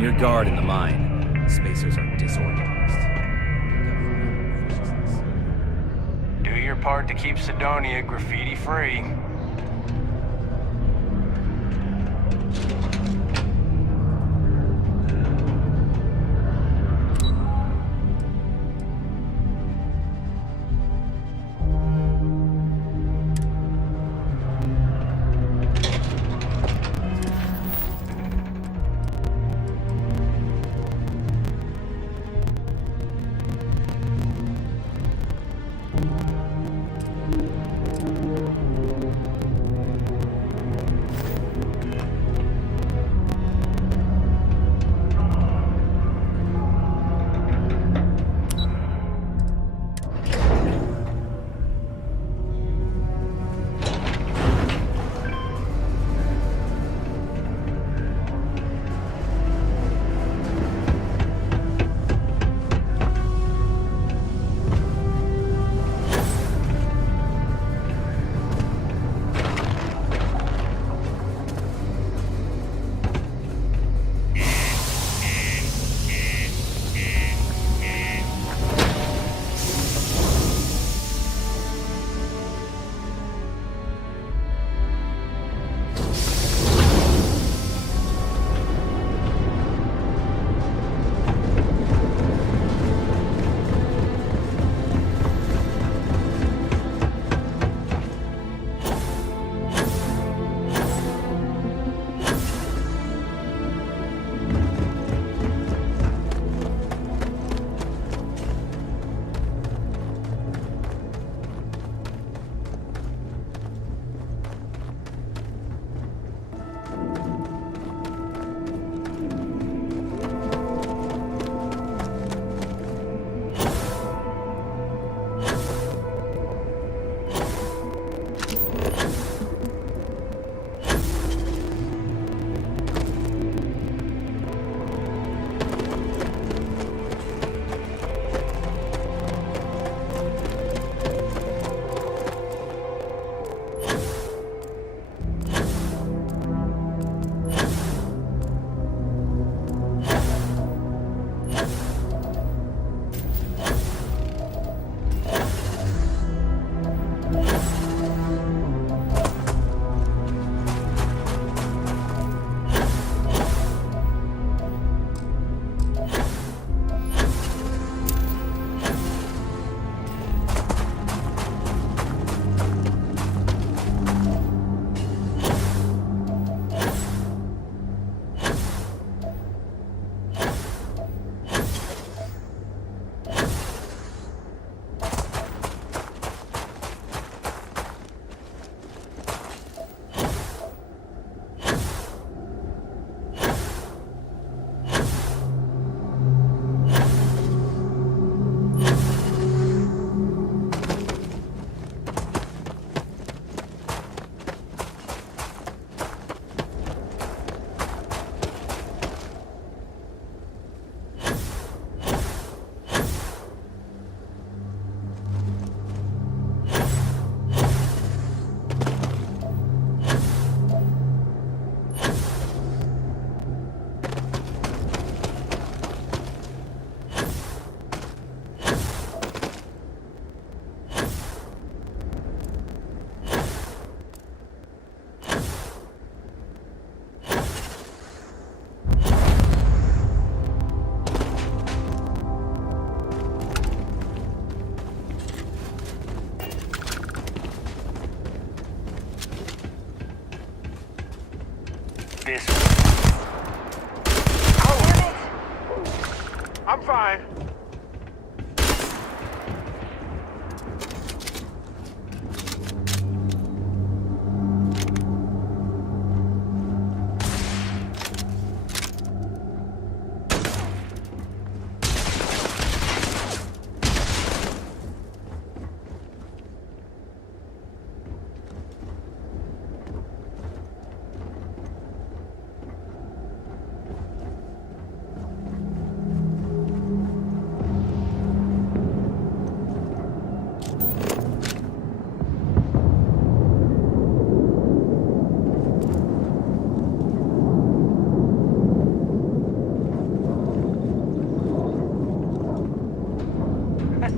on your guard in the mine. Spacers are disorganized. Do your part to keep Sidonia graffiti-free. This. I'm fine.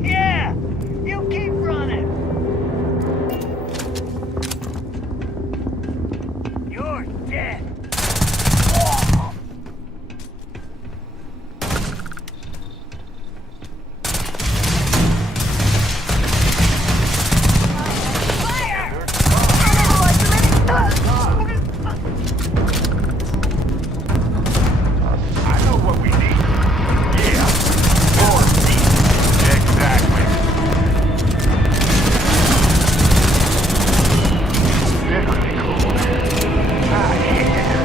Yeah! You keep running! You're dead! I know what we need. Yeah. More meat. Exactly. They're really cool. Ah, yeah.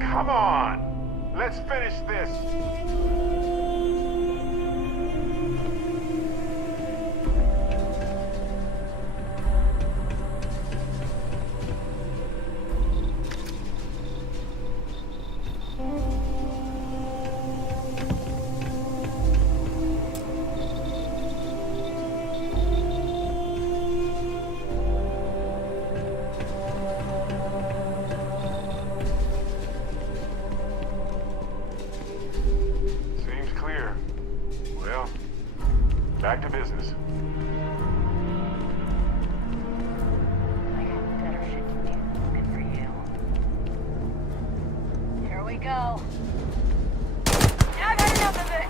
Come on. Let's finish this. Seems clear. Well, back to business. I got better shit to do. Good for you. Here we go. I've had enough of it.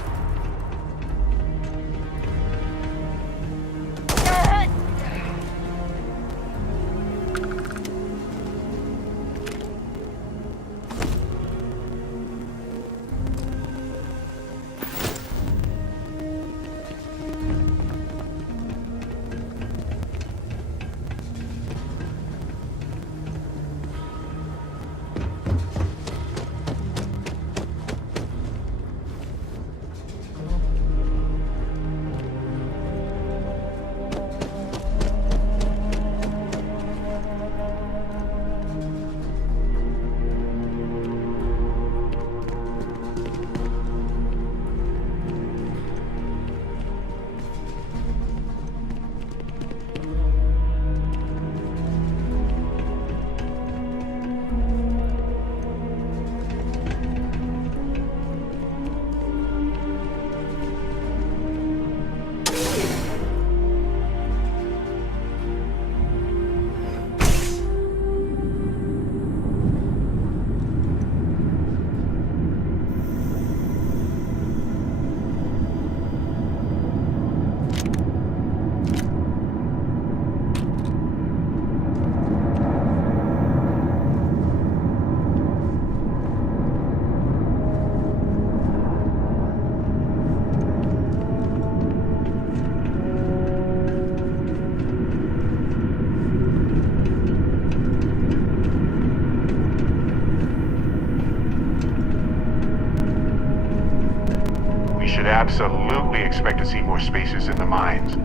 should absolutely expect to see more spacers in the mines.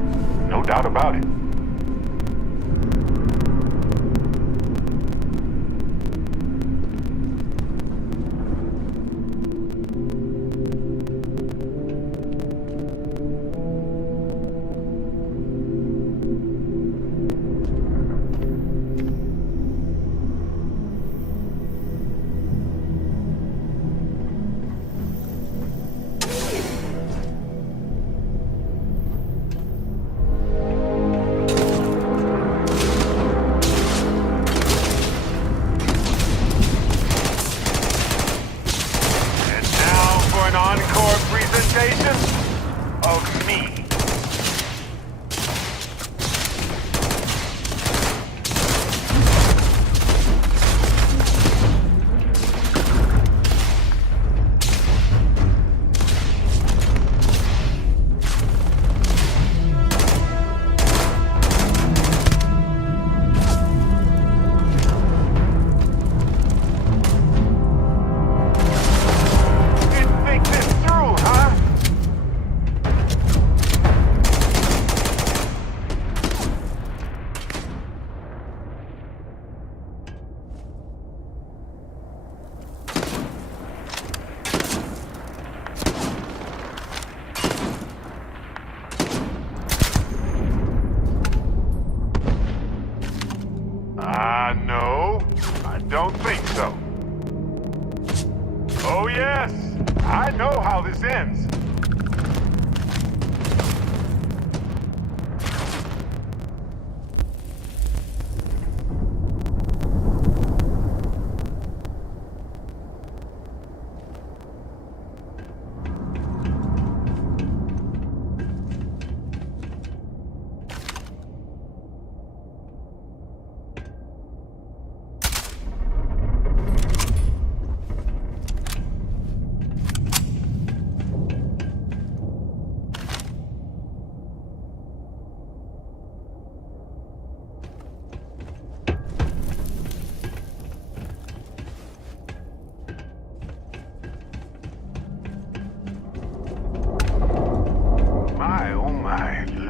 No doubt about it. Of me. Didn't think this through, huh? No, I don't think so. Oh yes, I know how this ends.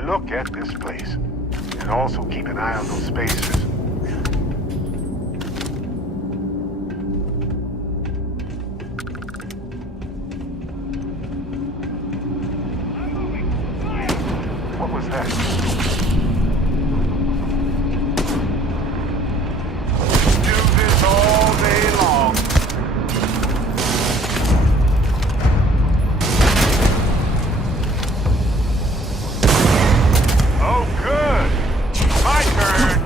Look at this place. And also keep an eye on those spacers. What was that? Do this all day long. Oh, good. My turn.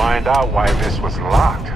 find out why this was locked.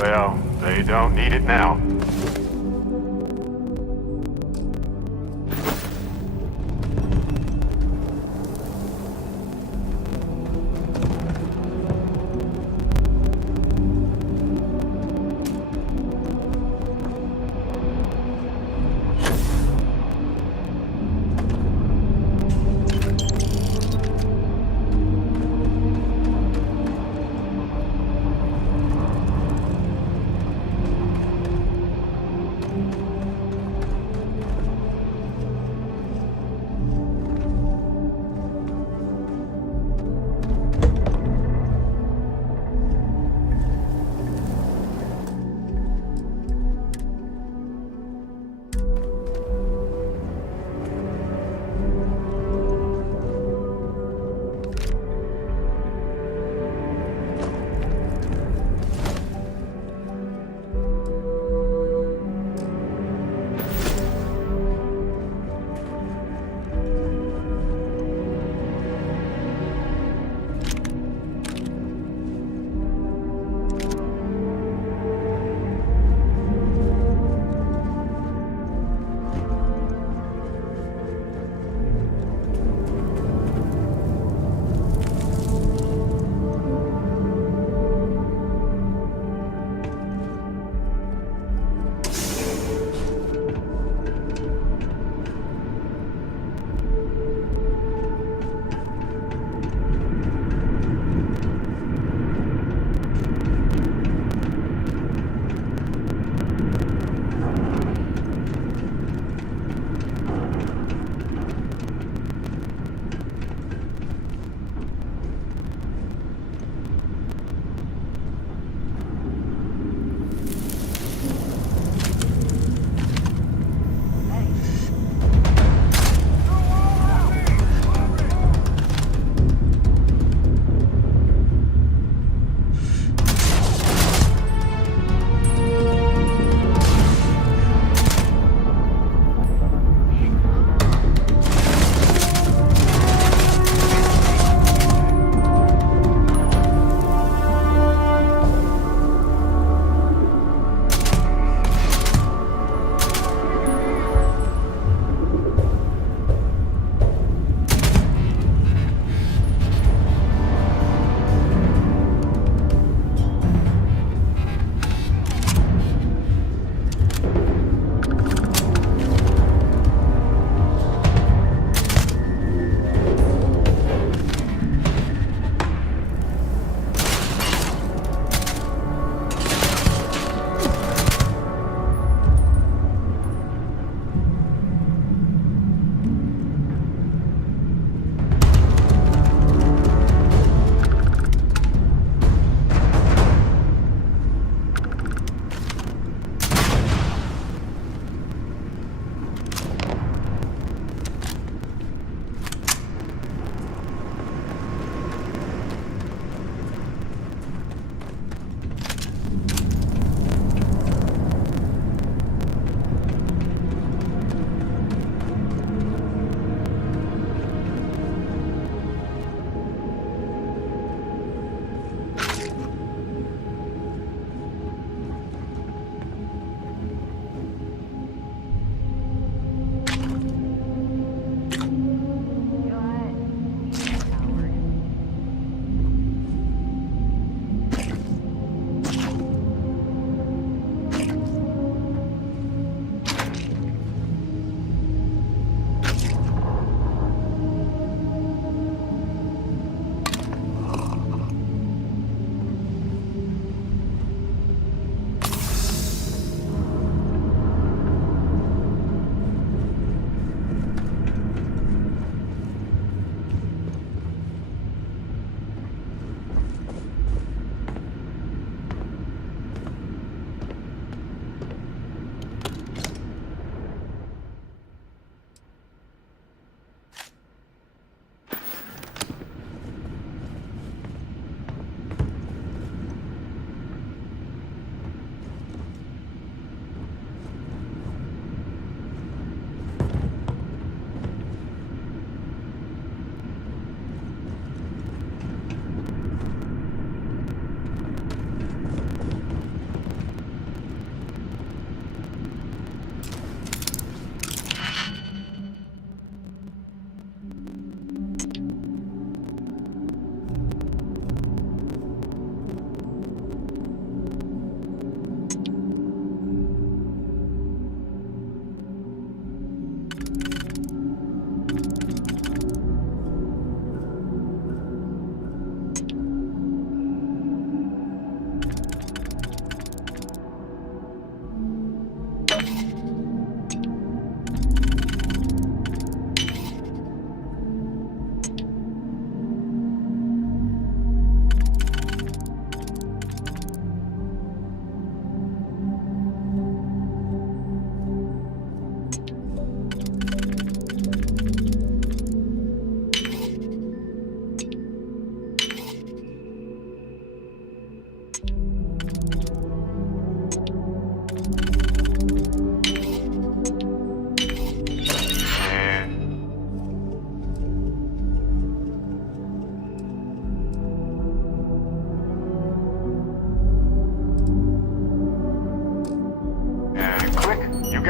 Well, they don't need it now.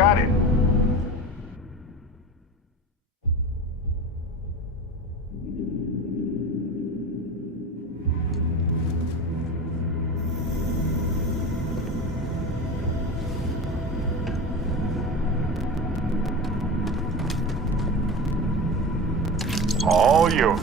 got it. All you.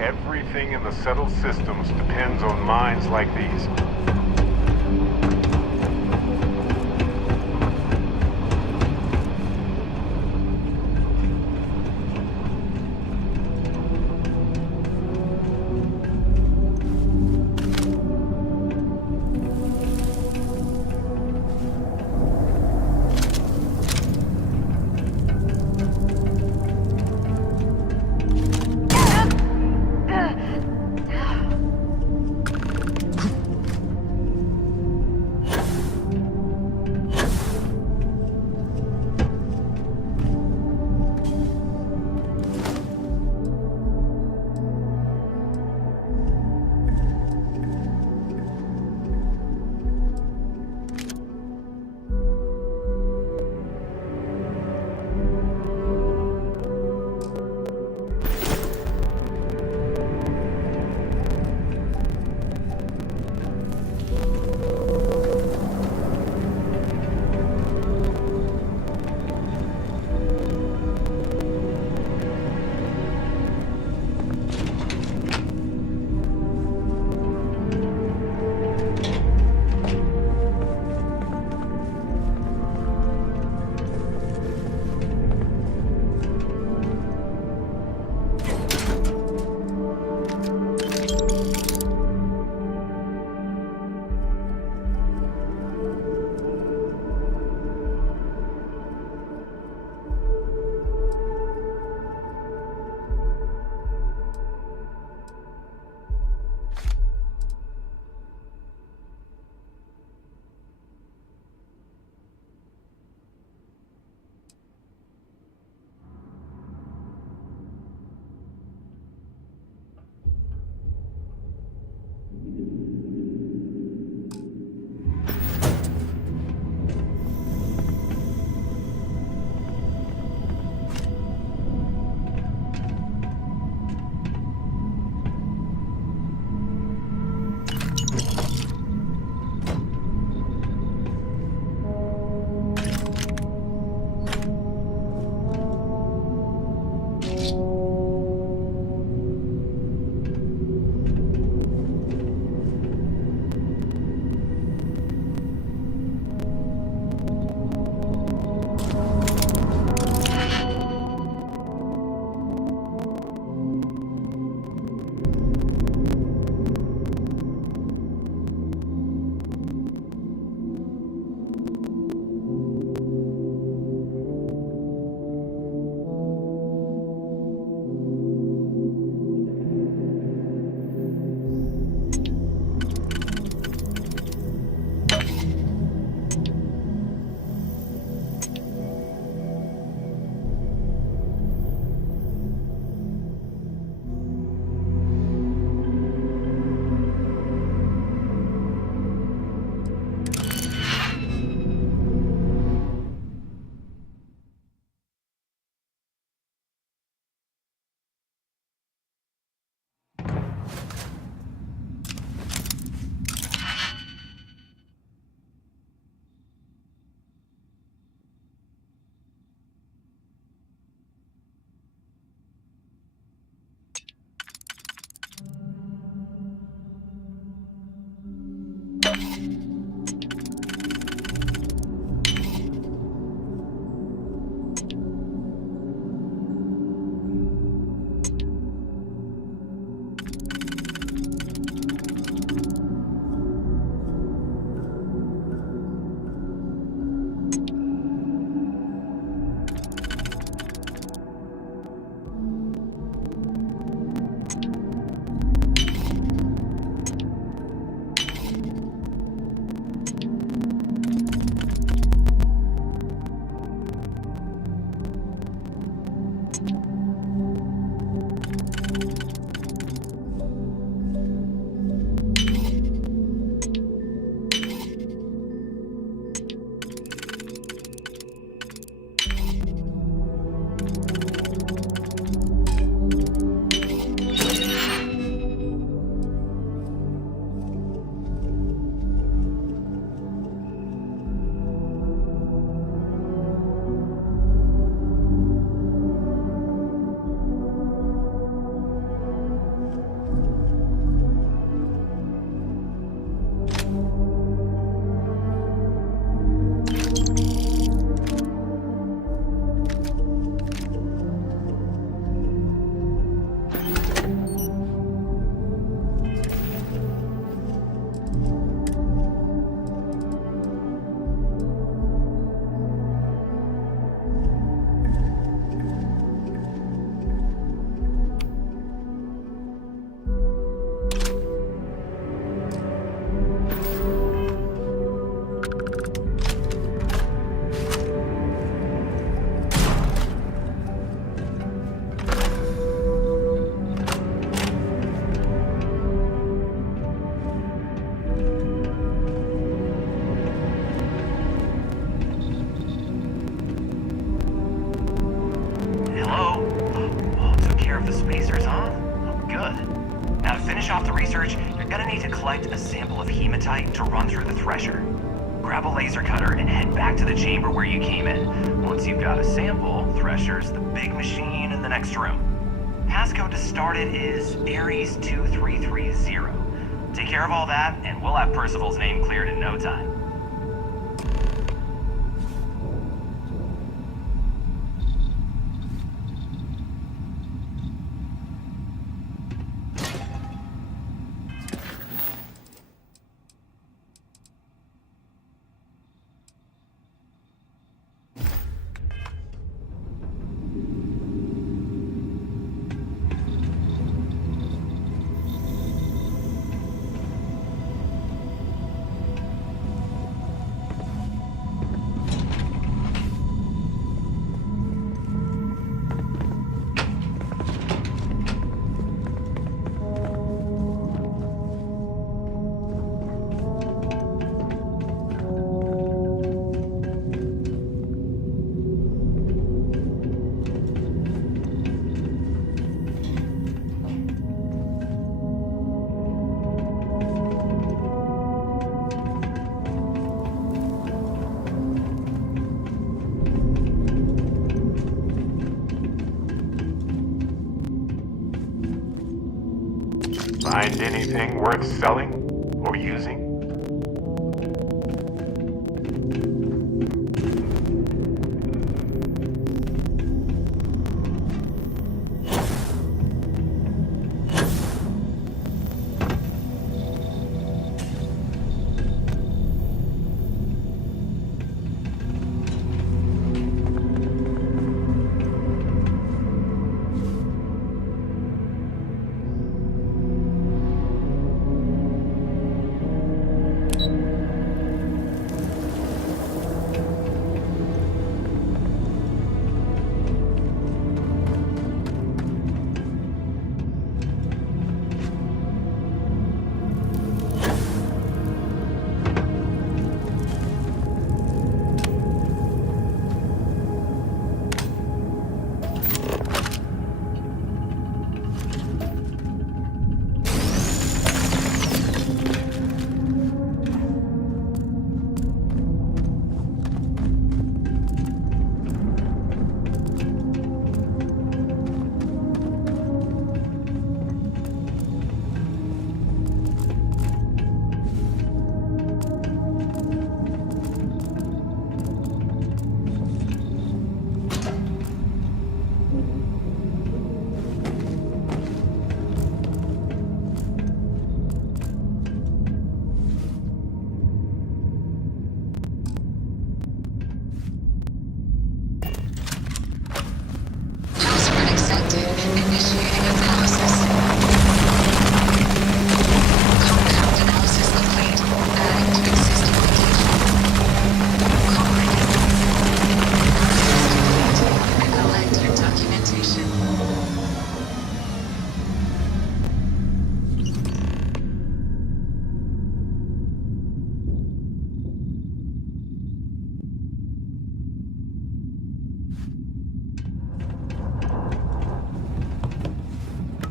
Everything in the settled systems depends on minds like these. Good. Now to finish off the research, you're gonna need to collect a sample of hematite to run through the thresher. Grab a laser cutter and head back to the chamber where you came in. Once you've got a sample, thresher's the big machine in the next room. Passcode to start it is Ares 2330. Take care of all that, and we'll have Percival's name cleared in no time. Find anything worth selling or using?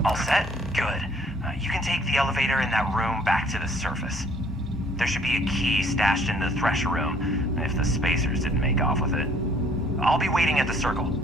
All set? Good. You can take the elevator in that room back to the surface. There should be a key stashed in the thresher room, if the spacers didn't make off with it. I'll be waiting at the circle.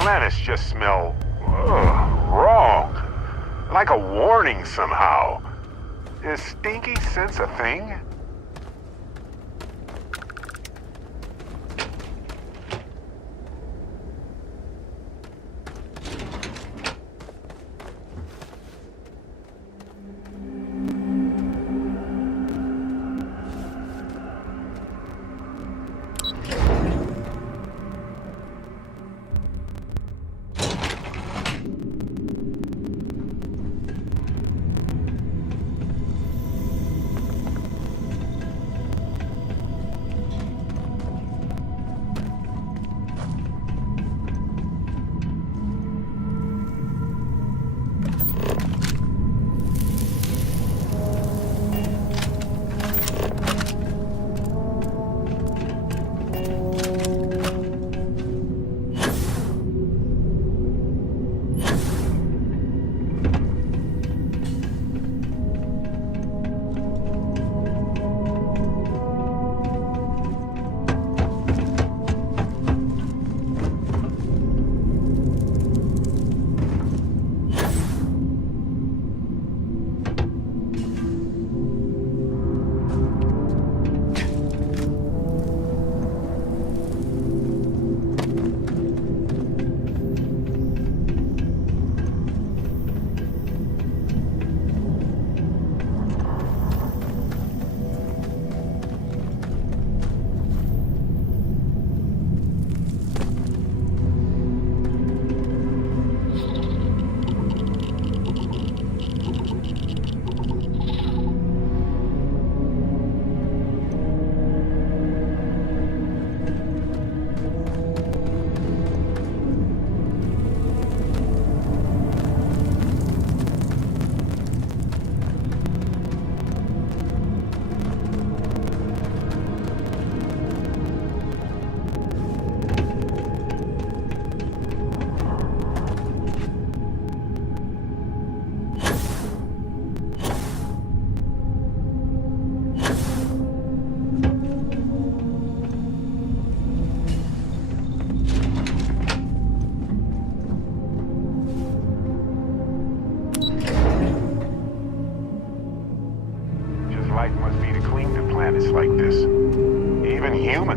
Planets just smell wrong. Like a warning somehow. Is stinky sense a thing?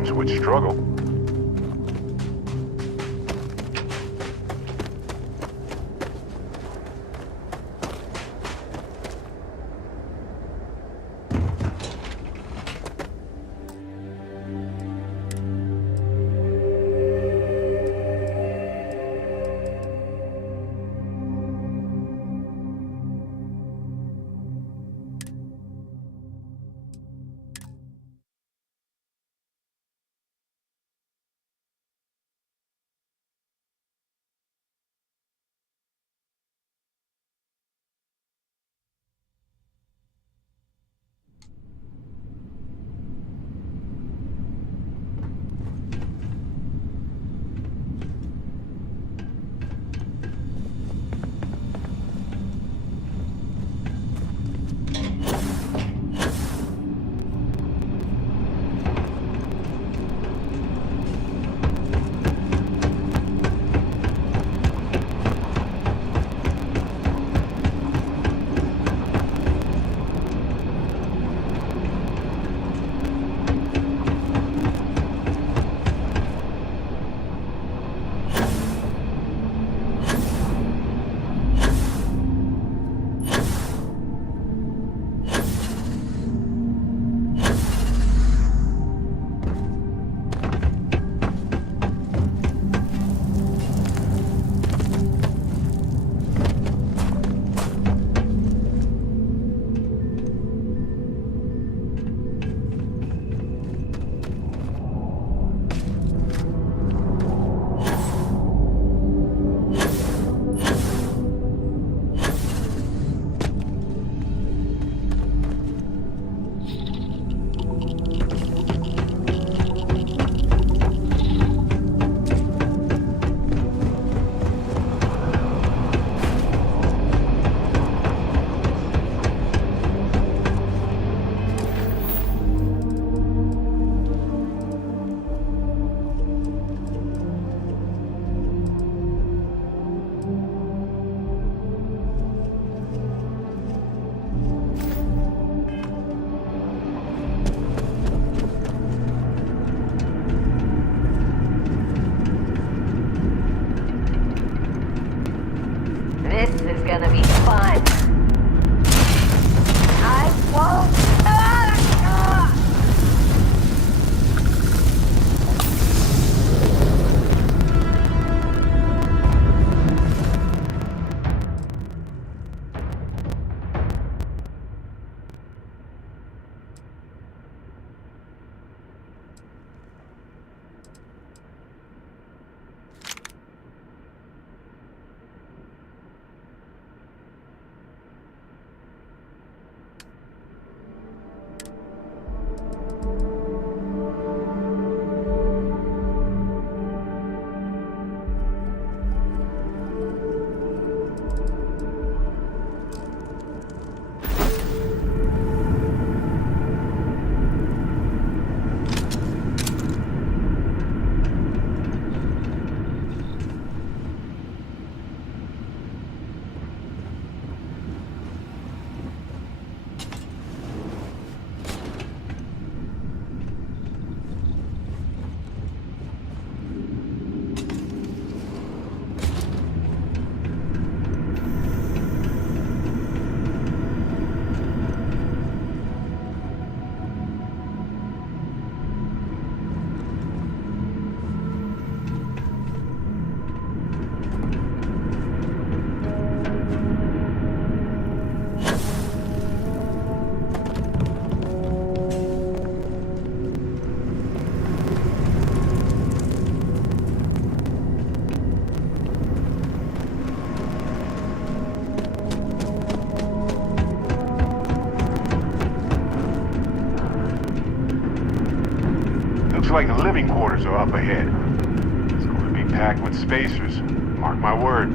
ships would struggle. This is gonna be fun. I won't. Looks like the living quarters are up ahead. It's going to be packed with spacers. Mark my word.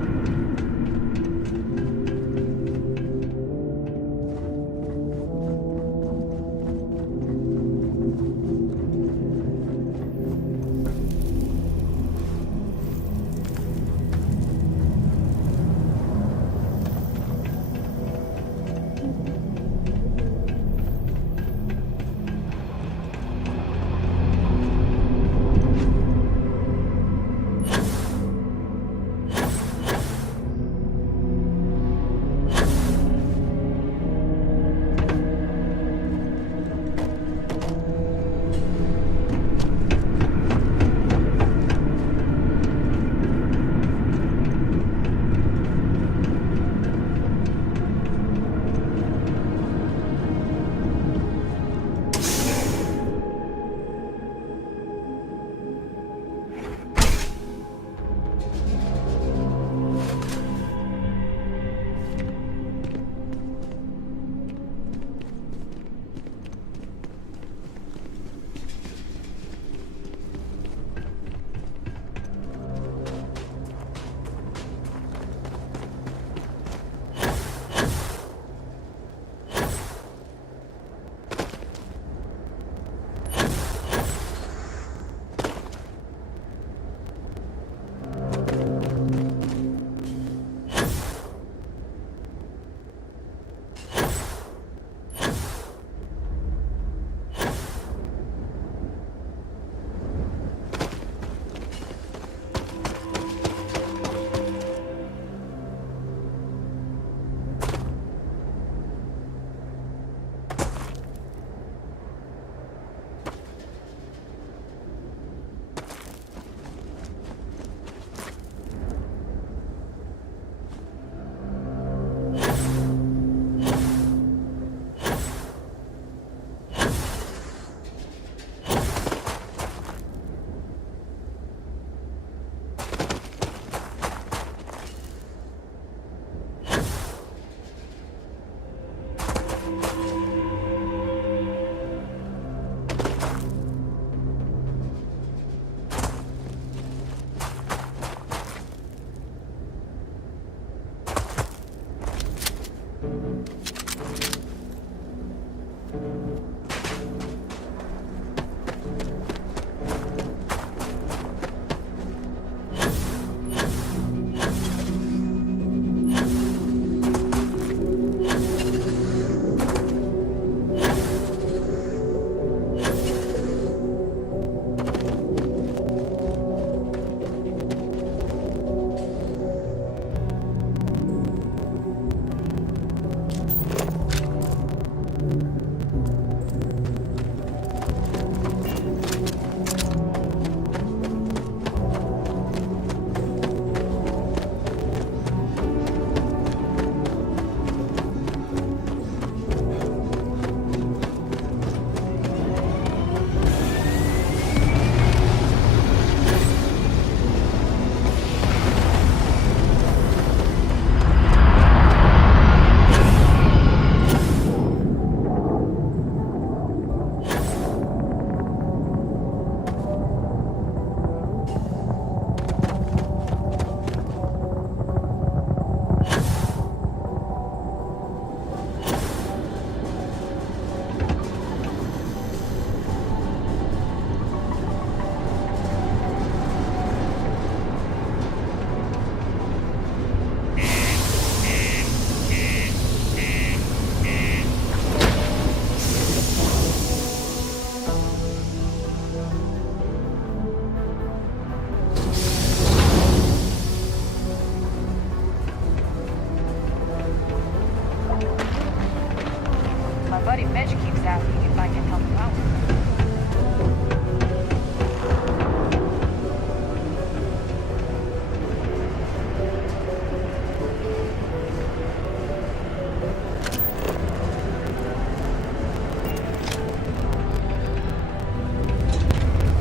My buddy Mitch keeps asking if I can help him out.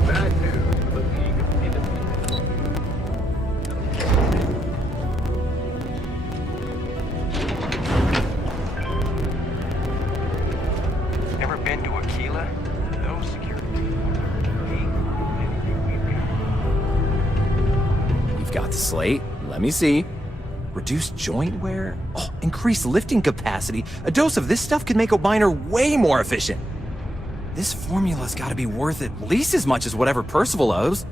Bad news for the League of Independent. Ever been to Aquila? Those security people ain't anything we've got. You've got the slate. Let me see. Reduced joint wear? Oh, increased lifting capacity. A dose of this stuff could make a miner way more efficient. This formula's gotta be worth at least as much as whatever Percival owes.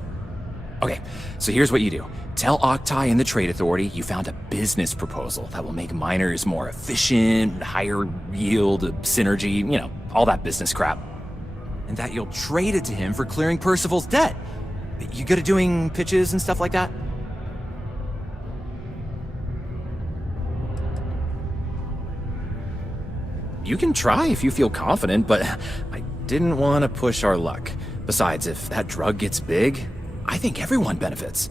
Okay, so here's what you do. Tell Octai and the Trade Authority you found a business proposal that will make miners more efficient, higher yield, synergy, you know, all that business crap. And that you'll trade it to him for clearing Percival's debt. You good at doing pitches and stuff like that? You can try if you feel confident, but I didn't want to push our luck. Besides, if that drug gets big, I think everyone benefits.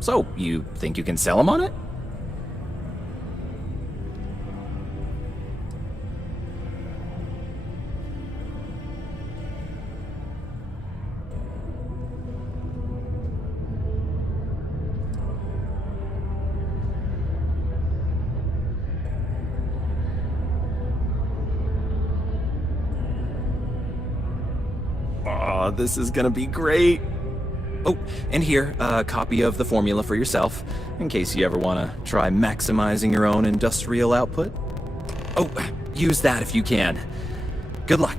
So, you think you can sell him on it? Oh, this is gonna be great. Oh, and here, a copy of the formula for yourself, in case you ever want to try maximizing your own industrial output. Oh, use that if you can. Good luck.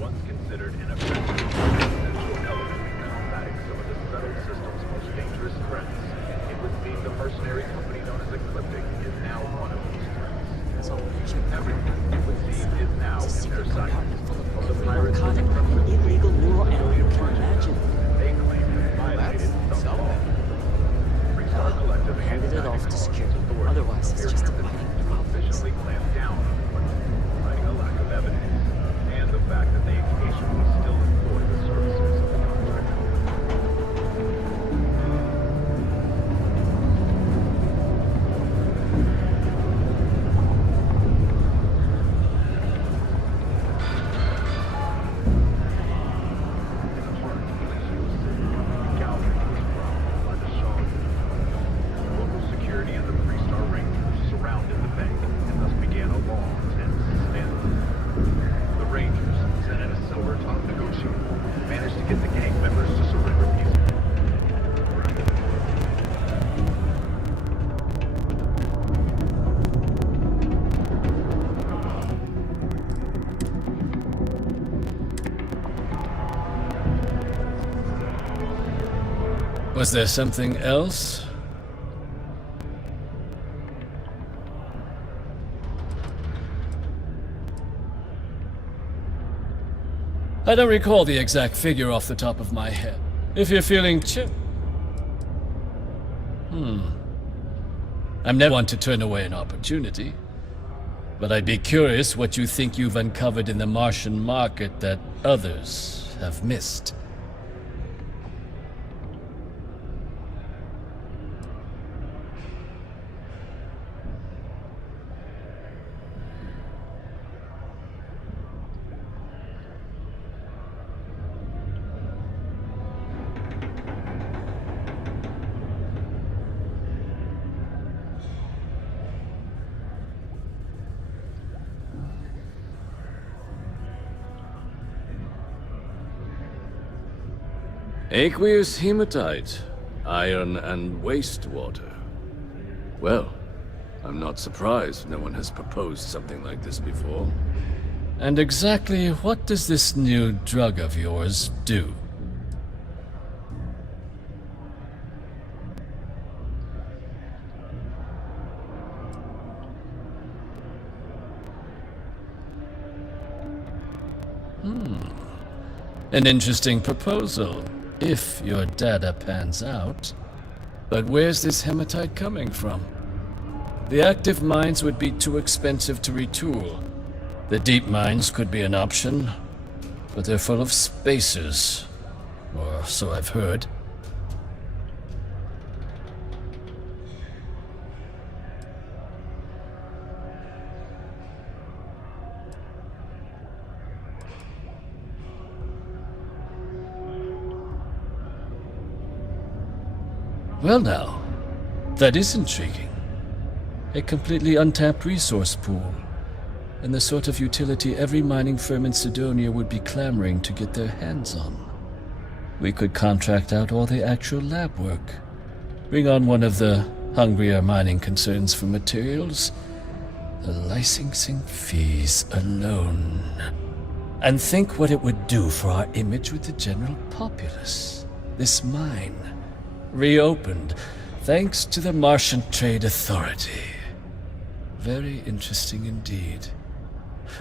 Once considered an effective and essential element in combating some of the settled system's most dangerous threats, it would seem the mercenary company known as Ecliptic is now one of these threats. Everything, it would seem, is now in their sights. The pirates have constructed illegal neural animal you can imagine. they claim have violated some law. Freestar Collective Handed it off to security. Otherwise, it's just a biting problem. officially clamped down on what, citing a lack of evidence and the fact that they occasionally still Was there something else? I don't recall the exact figure off the top of my head. If you're feeling I'm never one to turn away an opportunity. But I'd be curious what you think you've uncovered in the Martian market that others have missed. Aqueous hematite, iron and wastewater. Well, I'm not surprised no one has proposed something like this before. And exactly what does this new drug of yours do? An interesting proposal, if your data pans out. But where's this hematite coming from? The active mines would be too expensive to retool. The deep mines could be an option, but they're full of spacers, or so I've heard. Well now, that is intriguing. A completely untapped resource pool, and the sort of utility every mining firm in Sidonia would be clamoring to get their hands on. We could contract out all the actual lab work, bring on one of the hungrier mining concerns for materials, the licensing fees alone. And think what it would do for our image with the general populace. This mine, reopened, thanks to the Martian Trade Authority. Very interesting indeed.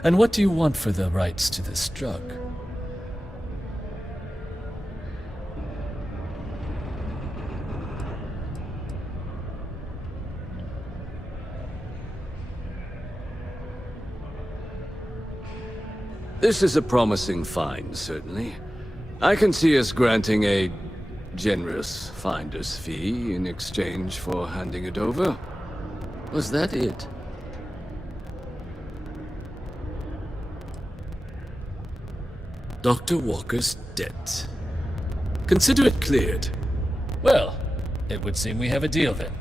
And what do you want for the rights to this drug? This is a promising find, certainly. I can see us granting a generous finder's fee in exchange for handing it over. Was that it? Dr. Walker's debt. Consider it cleared. Well, it would seem we have a deal then.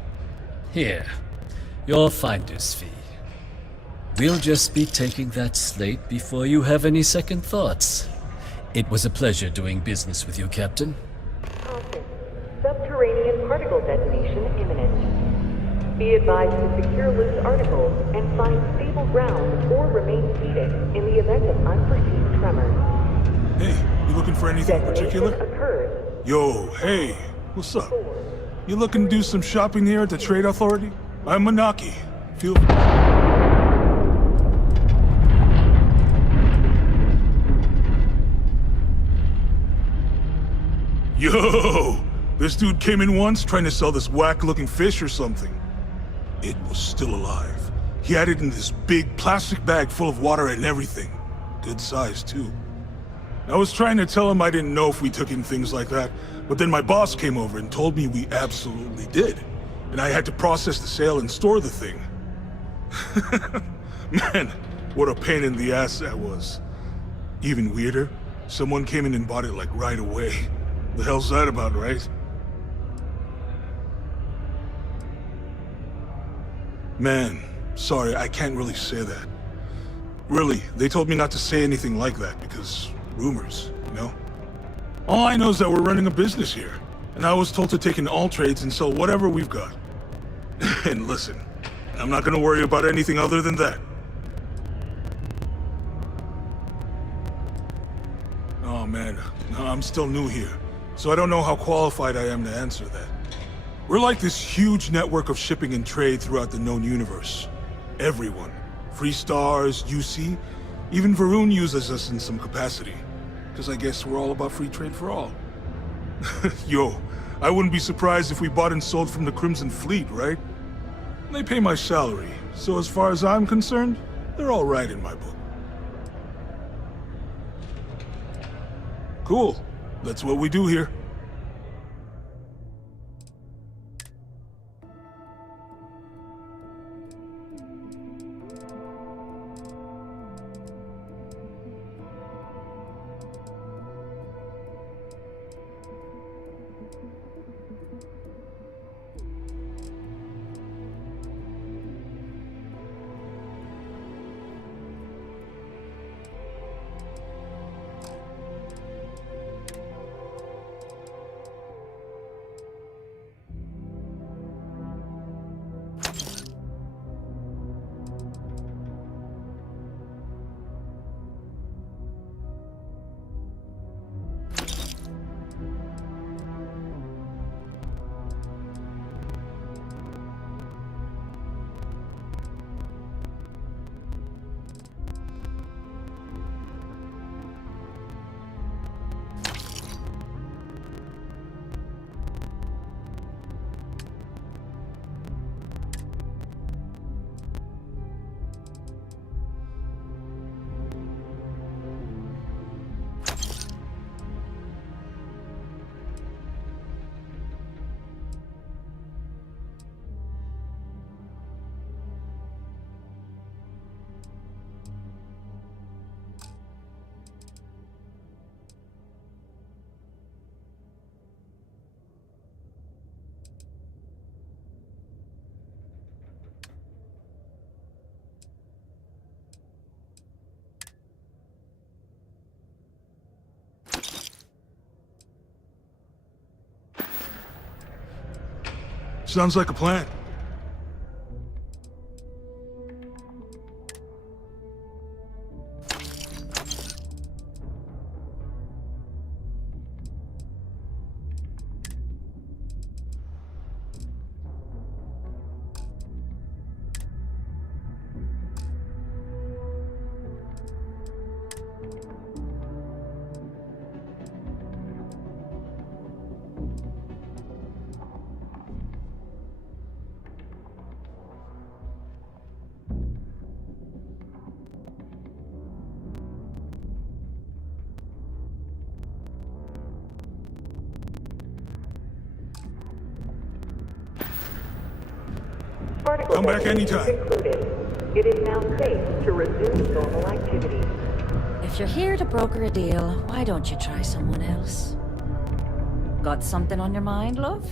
Here, your finder's fee. We'll just be taking that slate before you have any second thoughts. It was a pleasure doing business with you, Captain. Subterranean particle detonation imminent. Be advised to secure loose articles and find stable ground or remain seated in the event of unforeseen tremors. Hey, you looking for anything Detonation particular? occurs. Yo, hey, what's up? You looking to do some shopping here at the Trade Authority? I'm Manaki. Feel... Yo! This dude came in once trying to sell this whack-looking fish or something. It was still alive. He had it in this big plastic bag full of water and everything. Good size, too. I was trying to tell him I didn't know if we took in things like that, but then my boss came over and told me we absolutely did. And I had to process the sale and store the thing. Man, what a pain in the ass that was. Even weirder, someone came in and bought it like right away. The hell's that about, right? Man, sorry, I can't really say that. Really, they told me not to say anything like that because rumors, you know? All I know is that we're running a business here, and I was told to take in all trades and sell whatever we've got. And listen, I'm not gonna worry about anything other than that. Oh man, no, I'm still new here. so I don't know how qualified I am to answer that. We're like this huge network of shipping and trade throughout the known universe. Everyone. Freestars, UC, even Varun uses us in some capacity. Because I guess we're all about free trade for all. Yo, I wouldn't be surprised if we bought and sold from the Crimson Fleet, right? They pay my salary, so as far as I'm concerned, they're all right in my book. Cool. That's what we do here. Sounds like a plan. Particle Come back testing is anytime. concluded. It is now safe to resume normal activity. If you're here to broker a deal, why don't you try someone else? Got something on your mind, love?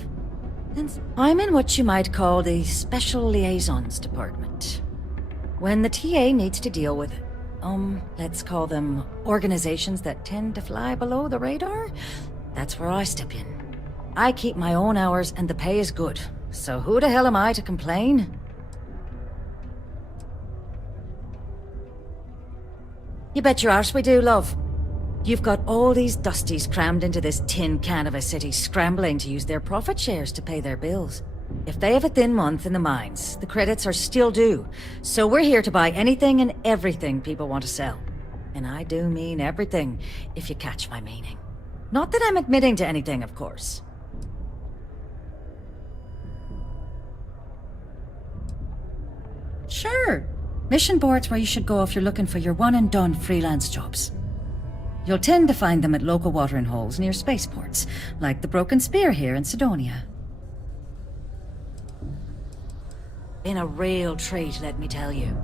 I'm in what you might call the Special Liaisons Department. When the TA needs to deal with, let's call them organizations that tend to fly below the radar, that's where I step in. I keep my own hours and the pay is good, so who the hell am I to complain? You bet your arse we do, love. You've got all these dusties crammed into this tin can of a city, scrambling to use their profit shares to pay their bills. If they have a thin month in the mines, the credits are still due. So we're here to buy anything and everything people want to sell. And I do mean everything, if you catch my meaning. Not that I'm admitting to anything, of course. Sure. Mission board's where you should go if you're looking for your one-and-done freelance jobs. You'll tend to find them at local watering holes near spaceports, like the Broken Spear here in Sidonia. Been a real treat, let me tell you.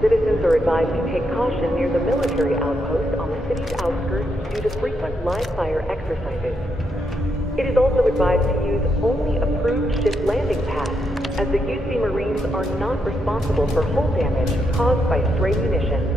Citizens are advised to take caution near the military outpost on the city's outskirts due to frequent live fire exercises. It is also advised to use only approved ship landing pads, as the UC Marines are not responsible for hull damage caused by stray munitions.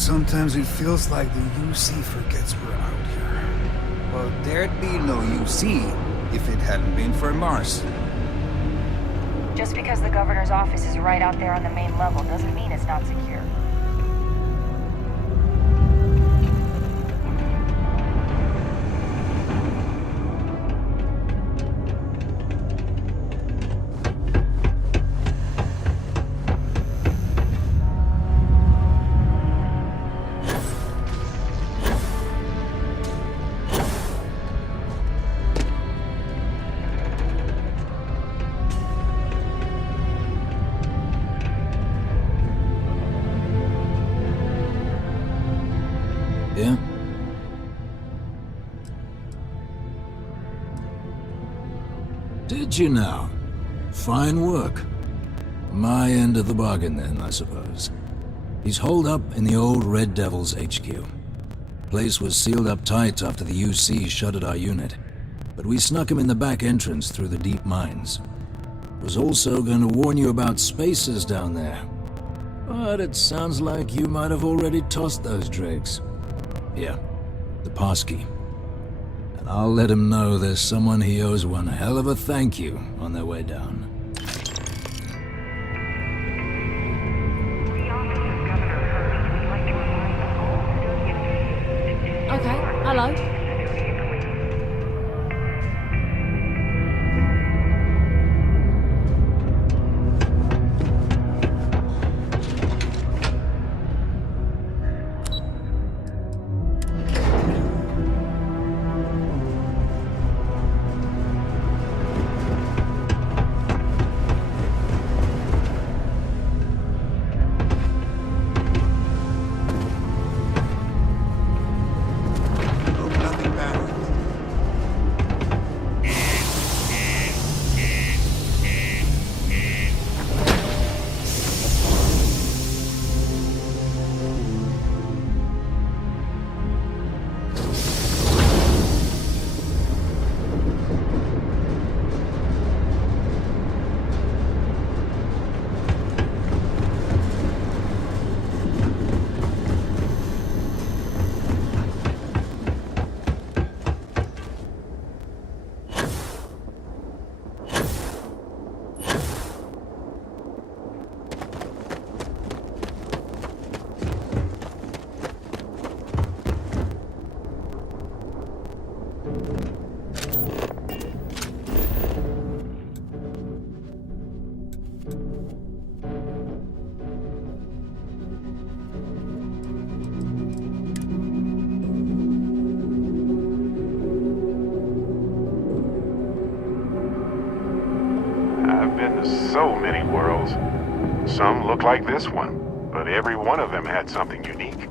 Sometimes it feels like the UC forgets we're out here. Well, there'd be no UC if it hadn't been for Mars. Just because the governor's office is right out there on the main level doesn't mean it's not secure. Yeah? Did you now? Fine work. My end of the bargain then, I suppose. He's holed up in the old Red Devil's HQ. Place was sealed up tight after the UC shuttered our unit, but we snuck him in the back entrance through the deep mines. Was also going to warn you about spacers down there. But it sounds like you might have already tossed those dregs. Here, the passkey. And I'll let him know there's someone he owes one hell of a thank you on their way down. Okay, hello. I've been to so many worlds. Some look like this one, but every one of them had something unique.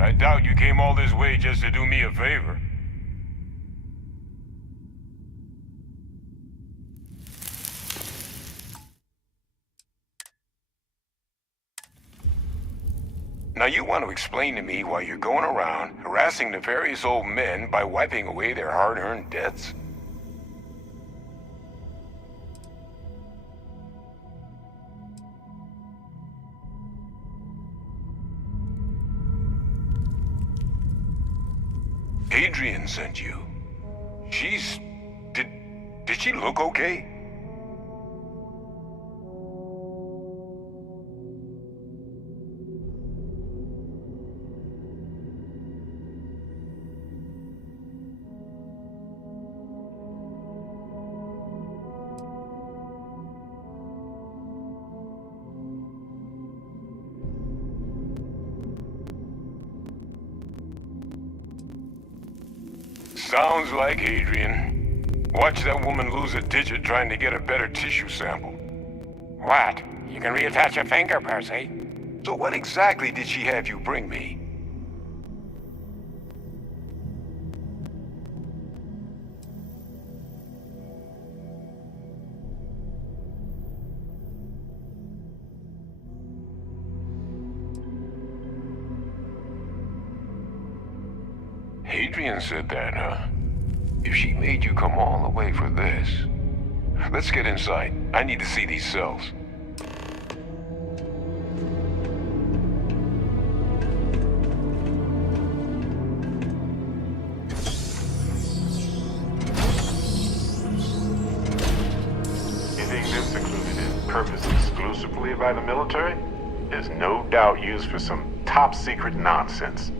I doubt you came all this way just to do me a favor. Now you want to explain to me why you're going around harassing nefarious old men by wiping away their hard-earned debts? Adrian sent you. Did she look okay? Sounds like Adrian. Watch that woman lose a digit trying to get a better tissue sample. What? You can reattach your finger, Percy. So what exactly did she have you bring me? Adrian said that, huh? If she made you come all the way for this... Let's get inside. I need to see these cells. You think this secluded is purposed exclusively by the military? Is no doubt used for some top-secret nonsense.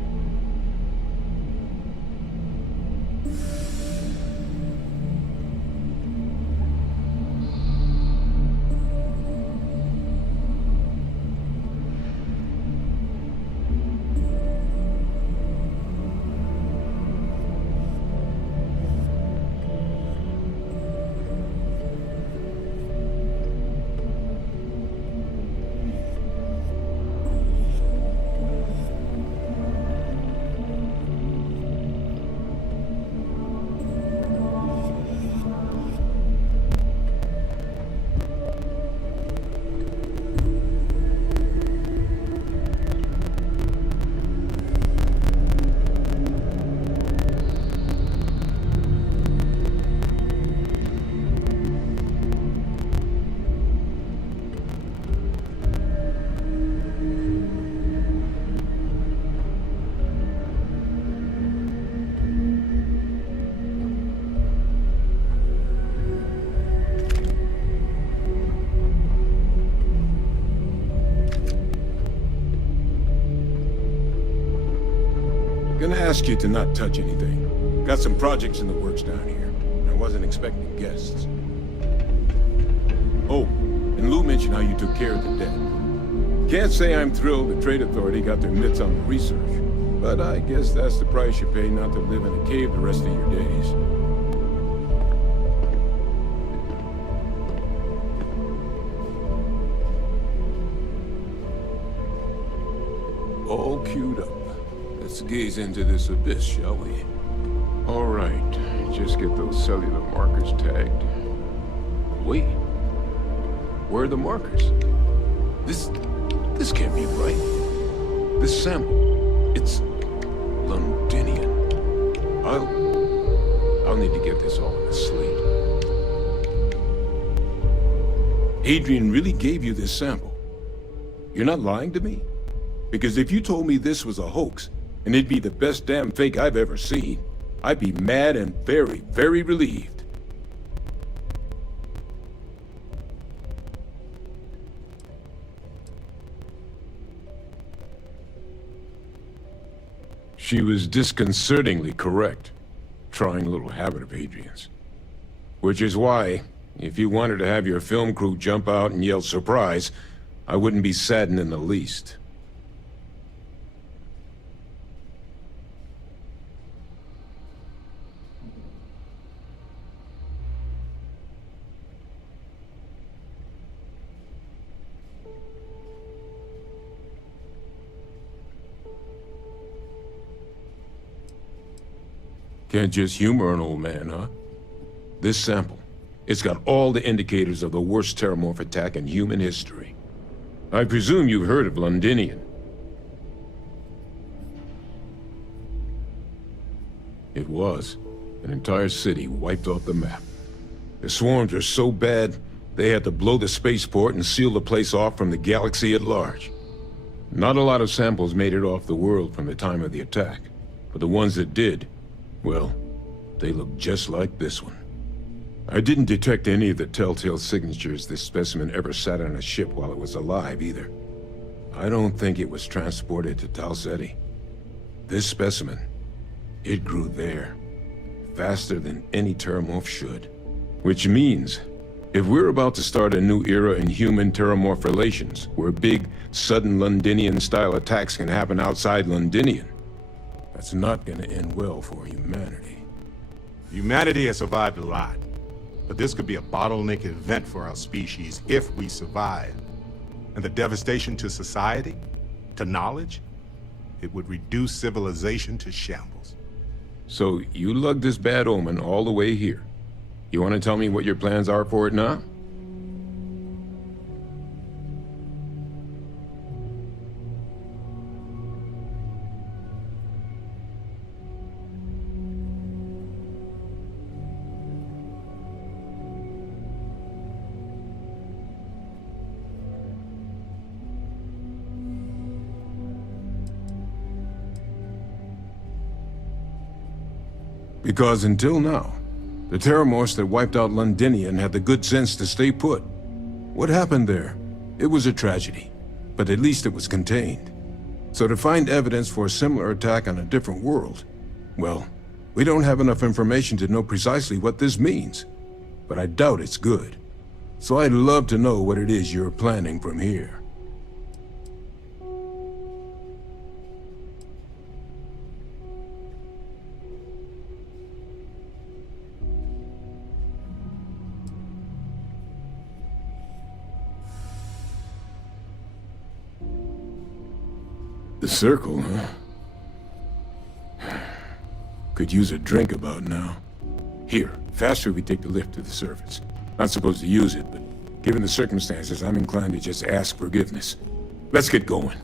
Gonna ask you to not touch anything. Got some projects in the works down here. I wasn't expecting guests. Oh, and Lou mentioned how you took care of the debt. Can't say I'm thrilled the Trade Authority got their mitts on the research, but I guess that's the price you pay not to live in a cave the rest of your days. All queued up. Let's gaze into this abyss, shall we? All right, just get those cellular markers tagged. Wait. Where are the markers? This can't be right. This sample, it's Londinian. I'll need to get this all on a slate. Adrian really gave you this sample. You're not lying to me? Because if you told me this was a hoax, and it'd be the best damn fake I've ever seen, I'd be mad and very, very relieved. She was disconcertingly correct. Trying little habit of Adrian's. Which is why, if you wanted to have your film crew jump out and yell surprise, I wouldn't be saddened in the least. Can't just humor an old man, huh? This sample, it's got all the indicators of the worst terramorph attack in human history. I presume you've heard of Londinian. It was. An entire city wiped off the map. The swarms were so bad, they had to blow the spaceport and seal the place off from the galaxy at large. Not a lot of samples made it off the world from the time of the attack, but the ones that did, well, they look just like this one. I didn't detect any of the telltale signatures this specimen ever sat on a ship while it was alive, either. I don't think it was transported to Tal Ceti. This specimen, it grew there, faster than any terramorph should. Which means, if we're about to start a new era in human-terramorph relations, where big, sudden Londinian-style attacks can happen outside Londinian, that's not gonna end well for humanity. Humanity has survived a lot, but this could be a bottleneck event for our species if we survive. And the devastation to society, to knowledge, it would reduce civilization to shambles. So, you lugged this bad omen all the way here. You want to tell me what your plans are for it now? Because until now, the terramorphs that wiped out Londinian had the good sense to stay put. What happened there? It was a tragedy, but at least it was contained. So to find evidence for a similar attack on a different world, well, we don't have enough information to know precisely what this means. But I doubt it's good. So I'd love to know what it is you're planning from here. The circle, huh? Could use a drink about now. Here, faster we take the lift to the surface. Not supposed to use it, but given the circumstances, I'm inclined to just ask forgiveness. Let's get going.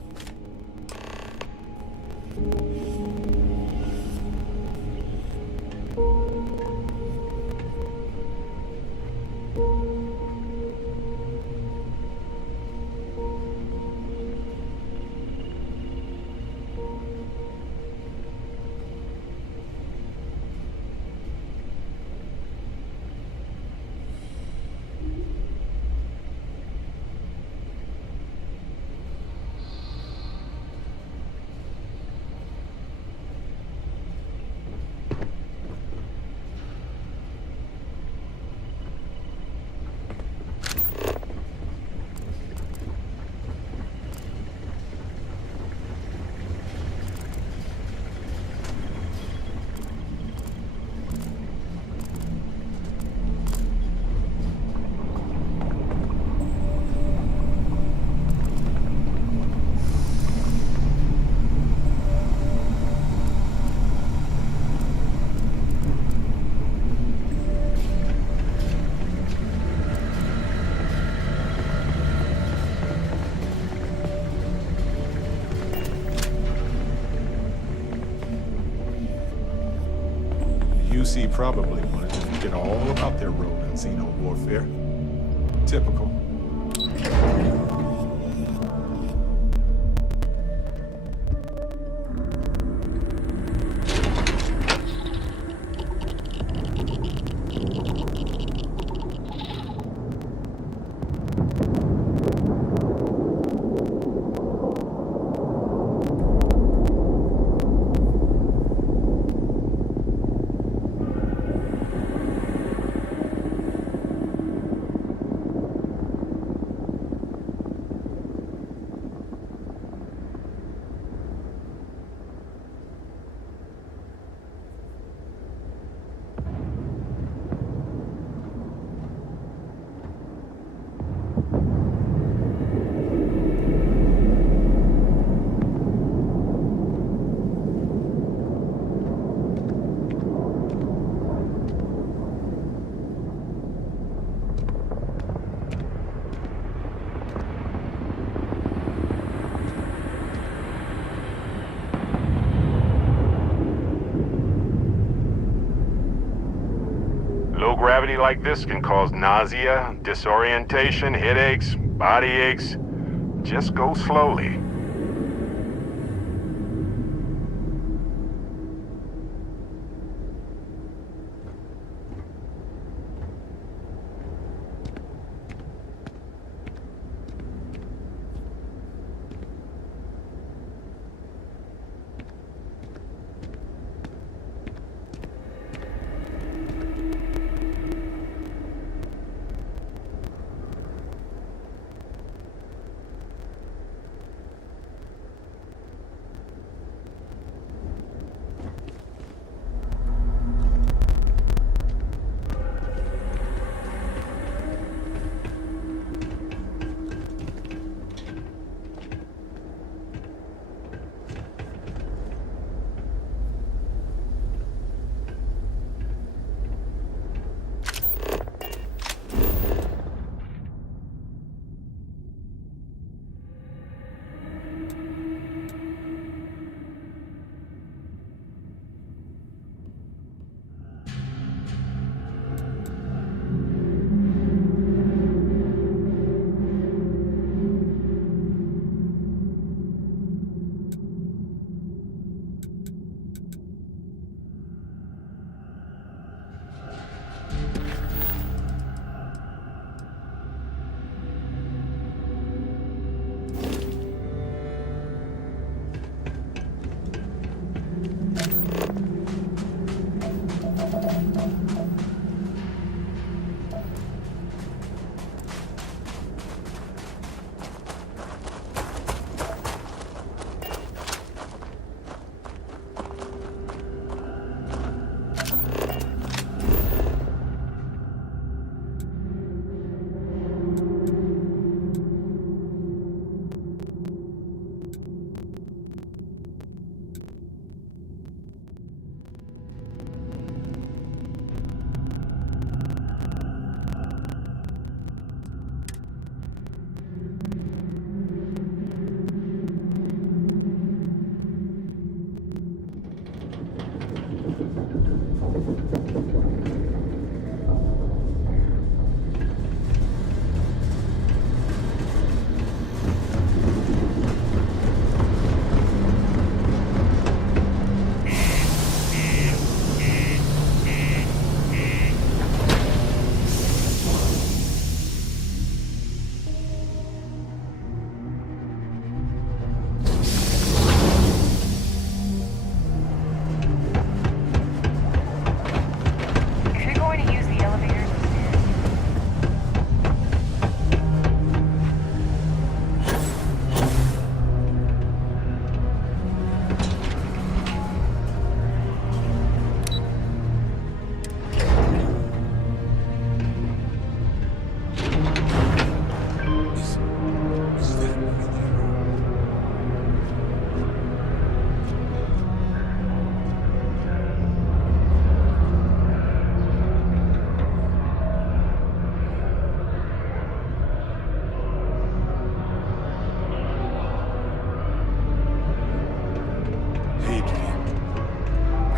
UC probably wanted to forget all about their role in Xeno warfare. Typical. gravity like this can cause nausea, disorientation, headaches, body aches. Just go slowly.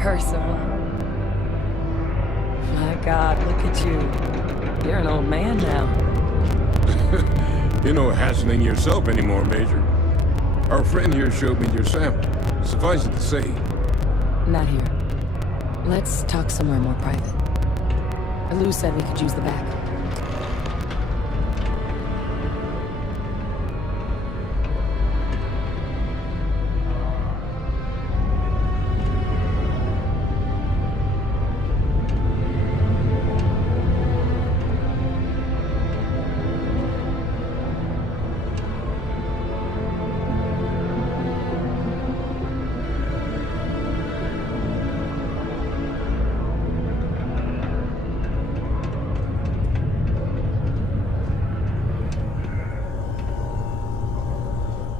Percival. My God, look at you. You're an old man now. You're no hassling yourself anymore, Major. Our friend here showed me your sample. Suffice it to say. Not here. Let's talk somewhere more private. Lou said we could use the back.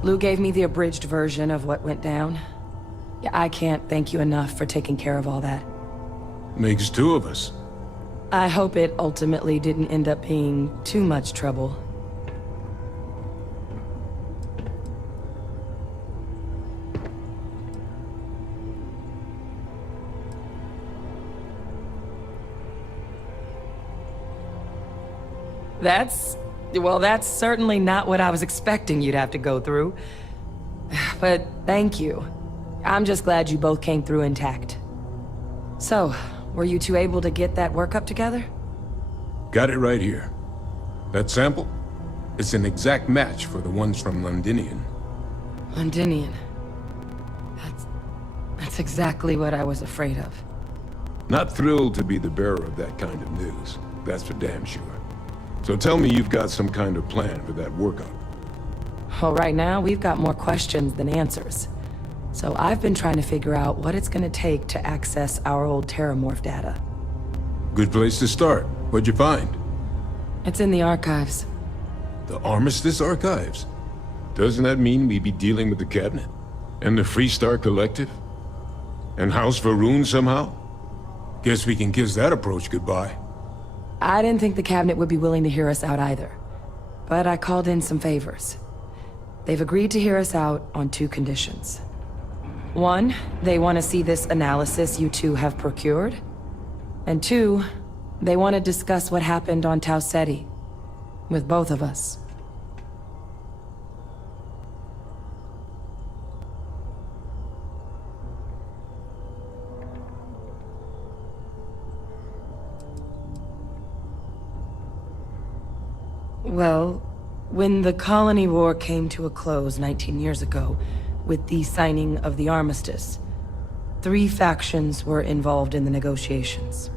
Lou gave me the abridged version of what went down. Yeah, I can't thank you enough for taking care of all that. Makes two of us. I hope it ultimately didn't end up being too much trouble. Well, that's certainly not what I was expecting you'd have to go through. But thank you. I'm just glad you both came through intact. So, were you two able to get that workup together? Got it right here. That sample? It's an exact match for the ones from Londinian. Londinian. That's exactly what I was afraid of. Not thrilled to be the bearer of that kind of news. That's for damn sure. So tell me you've got some kind of plan for that workup. Well, right now, we've got more questions than answers. So I've been trying to figure out what it's gonna take to access our old Terramorph data. Good place to start. What'd you find? It's in the archives. The Armistice Archives? Doesn't that mean we'd be dealing with the Cabinet? And the Freestar Collective? And House Varun somehow? Guess we can kiss that approach goodbye. I didn't think the Cabinet would be willing to hear us out either. But I called in some favors. They've agreed to hear us out on 2 conditions. 1, they want to see this analysis you two have procured. And 2, they want to discuss what happened on Tau Ceti. With both of us. Well, when the Colony War came to a close 19 years ago, with the signing of the Armistice, 3 factions were involved in the negotiations.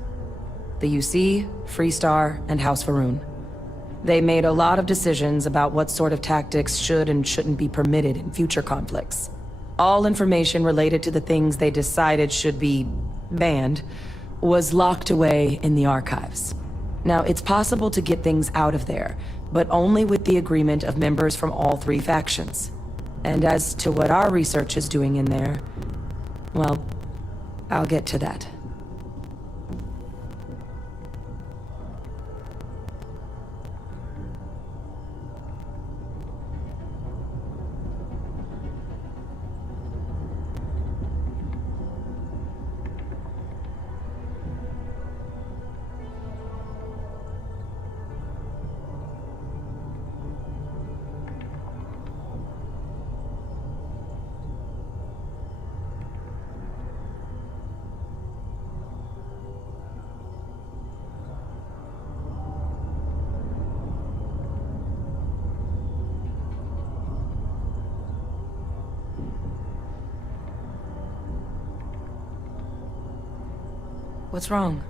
The UC, Freestar, and House Varun. They made a lot of decisions about what sort of tactics should and shouldn't be permitted in future conflicts. All information related to the things they decided should be banned was locked away in the archives. Now, it's possible to get things out of there, but only with the agreement of members from all 3 factions. And as to what our research is doing in there, well, I'll get to that. What's wrong?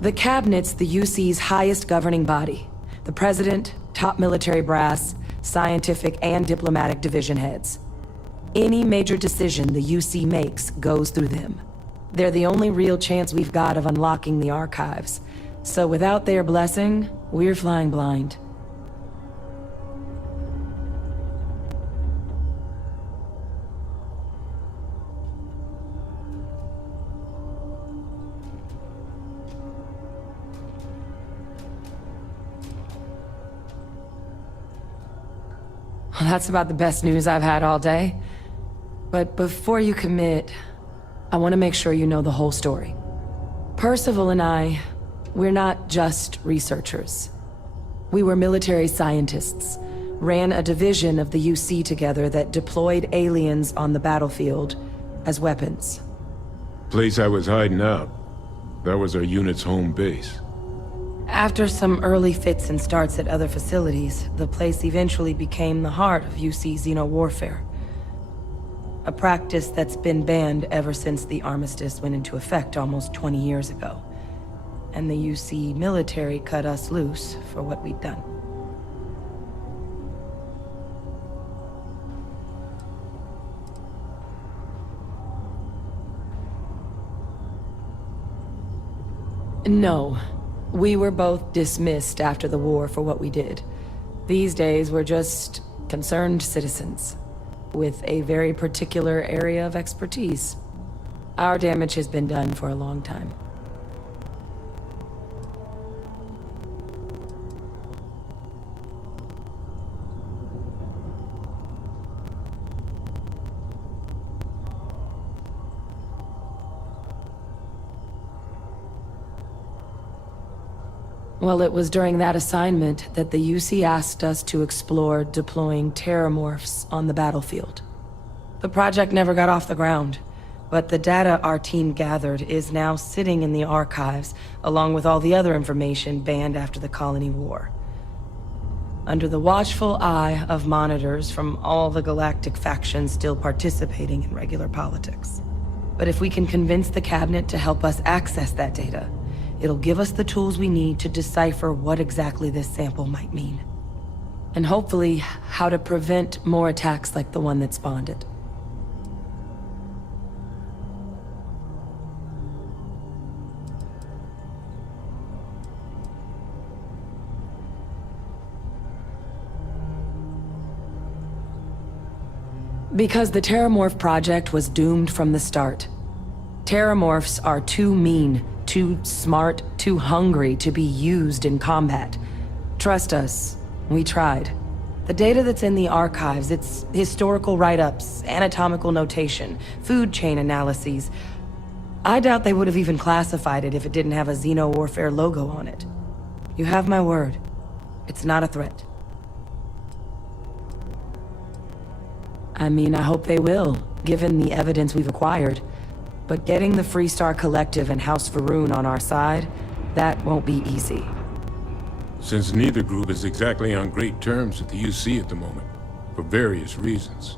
The Cabinet's the UC's highest governing body. The President, top military brass, scientific and diplomatic division heads. Any major decision the UC makes goes through them. They're the only real chance we've got of unlocking the archives. So without their blessing, we're flying blind. Well, that's about the best news I've had all day. But before you commit, I want to make sure you know the whole story. Percival and I, we're not just researchers. We were military scientists, ran a division of the UC together that deployed aliens on the battlefield as weapons. Place I was hiding out. That was our unit's home base. After some early fits and starts at other facilities, the place eventually became the heart of UC xeno-warfare. A practice that's been banned ever since the Armistice went into effect almost 20 years ago. And the UC military cut us loose for what we'd done. No. We were both dismissed after the war for what we did. These days, we're just concerned citizens with a very particular area of expertise. Our damage has been done for a long time. Well, it was during that assignment that the UC asked us to explore deploying terramorphs on the battlefield. The project never got off the ground, but the data our team gathered is now sitting in the archives, along with all the other information banned after the Colony War. Under the watchful eye of monitors from all the galactic factions still participating in regular politics. But if we can convince the cabinet to help us access that data, it'll give us the tools we need to decipher what exactly this sample might mean. And hopefully, how to prevent more attacks like the one that spawned it. Because the Terramorph project was doomed from the start. Terramorphs are too mean, too smart, too hungry to be used in combat. Trust us, we tried. The data that's in the archives, it's historical write-ups, anatomical notation, food chain analyses. I doubt they would have even classified it if it didn't have a Xeno-Warfare logo on it. You have my word. It's not a threat. I mean, I hope they will, given the evidence we've acquired. But getting the Freestar Collective and House Va'ruun on our side, that won't be easy. Since neither group is exactly on great terms with the UC at the moment, for various reasons.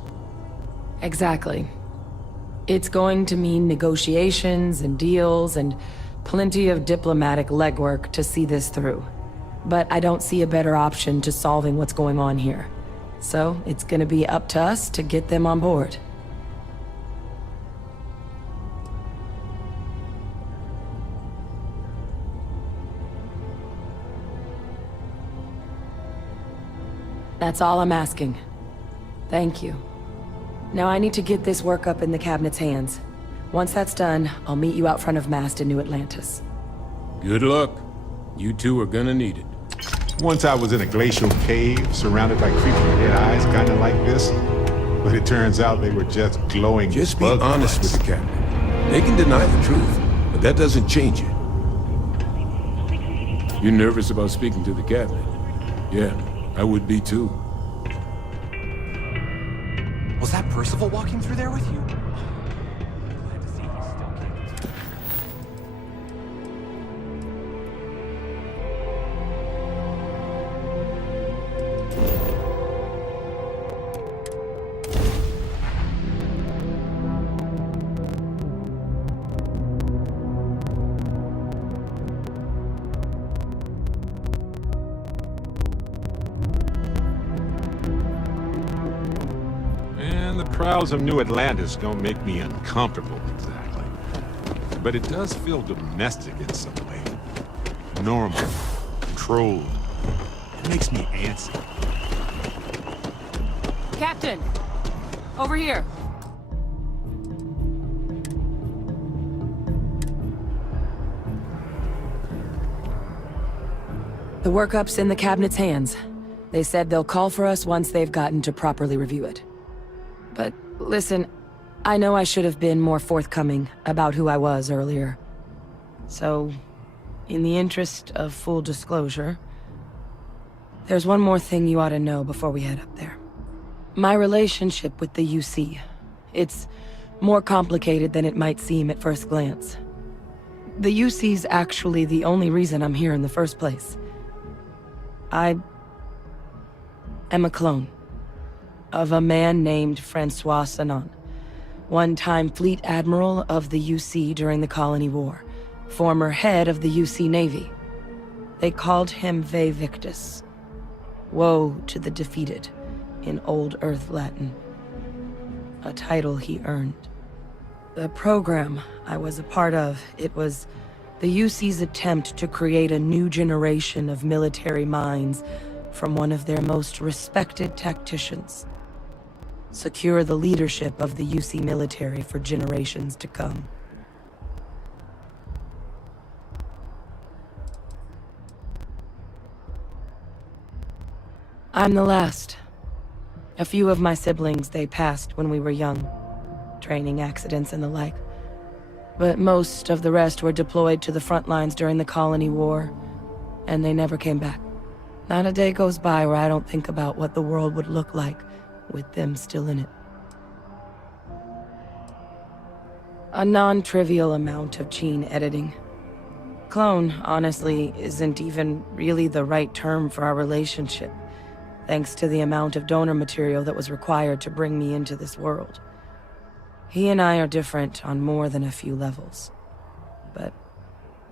Exactly. It's going to mean negotiations and deals and plenty of diplomatic legwork to see this through. But I don't see a better option to solving what's going on here. So it's gonna be up to us to get them on board. That's all I'm asking. Thank you. Now I need to get this work up in the cabinet's hands. Once that's done, I'll meet you out front of Mast in New Atlantis. Good luck. You two are gonna need it. Once I was in a glacial cave, surrounded by creepy dead eyes, kinda like this. But it turns out they were just glowing Just be bug honest butts. with the cabinet. They can deny the truth, but that doesn't change it. You nervous about speaking to the cabinet? Yeah, I would be too. Was that Percival walking through there with you? Glad to see he's still kicking. The crowds of New Atlantis don't make me uncomfortable exactly. But it does feel domestic in some way. Normal. Controlled. It makes me antsy. Captain! Over here! The workup's in the cabinet's hands. They said they'll call for us once they've gotten to properly review it. But listen, I know I should have been more forthcoming about who I was earlier. So, in the interest of full disclosure, there's one more thing you ought to know before we head up there. My relationship with the UC. It's more complicated than it might seem at first glance. The UC's actually the only reason I'm here in the first place. I am a clone of a man named Francois Sanon, one-time fleet admiral of the UC during the Colony War, former head of the UC Navy. They called him Ve Victus, woe to the defeated, in Old Earth Latin, a title he earned. The program I was a part of, it was The UC's attempt to create a new generation of military minds from one of their most respected tacticians. Secure the leadership of the UC military for generations to come. I'm the last. A few of my siblings, they passed when we were young. Training accidents and the like. But most of the rest were deployed to the front lines during the Colony War, and they never came back. Not a day goes by where I don't think about what the world would look like with them still in it. A non-trivial amount of gene editing. Clone, honestly, isn't even really the right term for our relationship, thanks to the amount of donor material that was required to bring me into this world. He and I are different on more than a few levels, but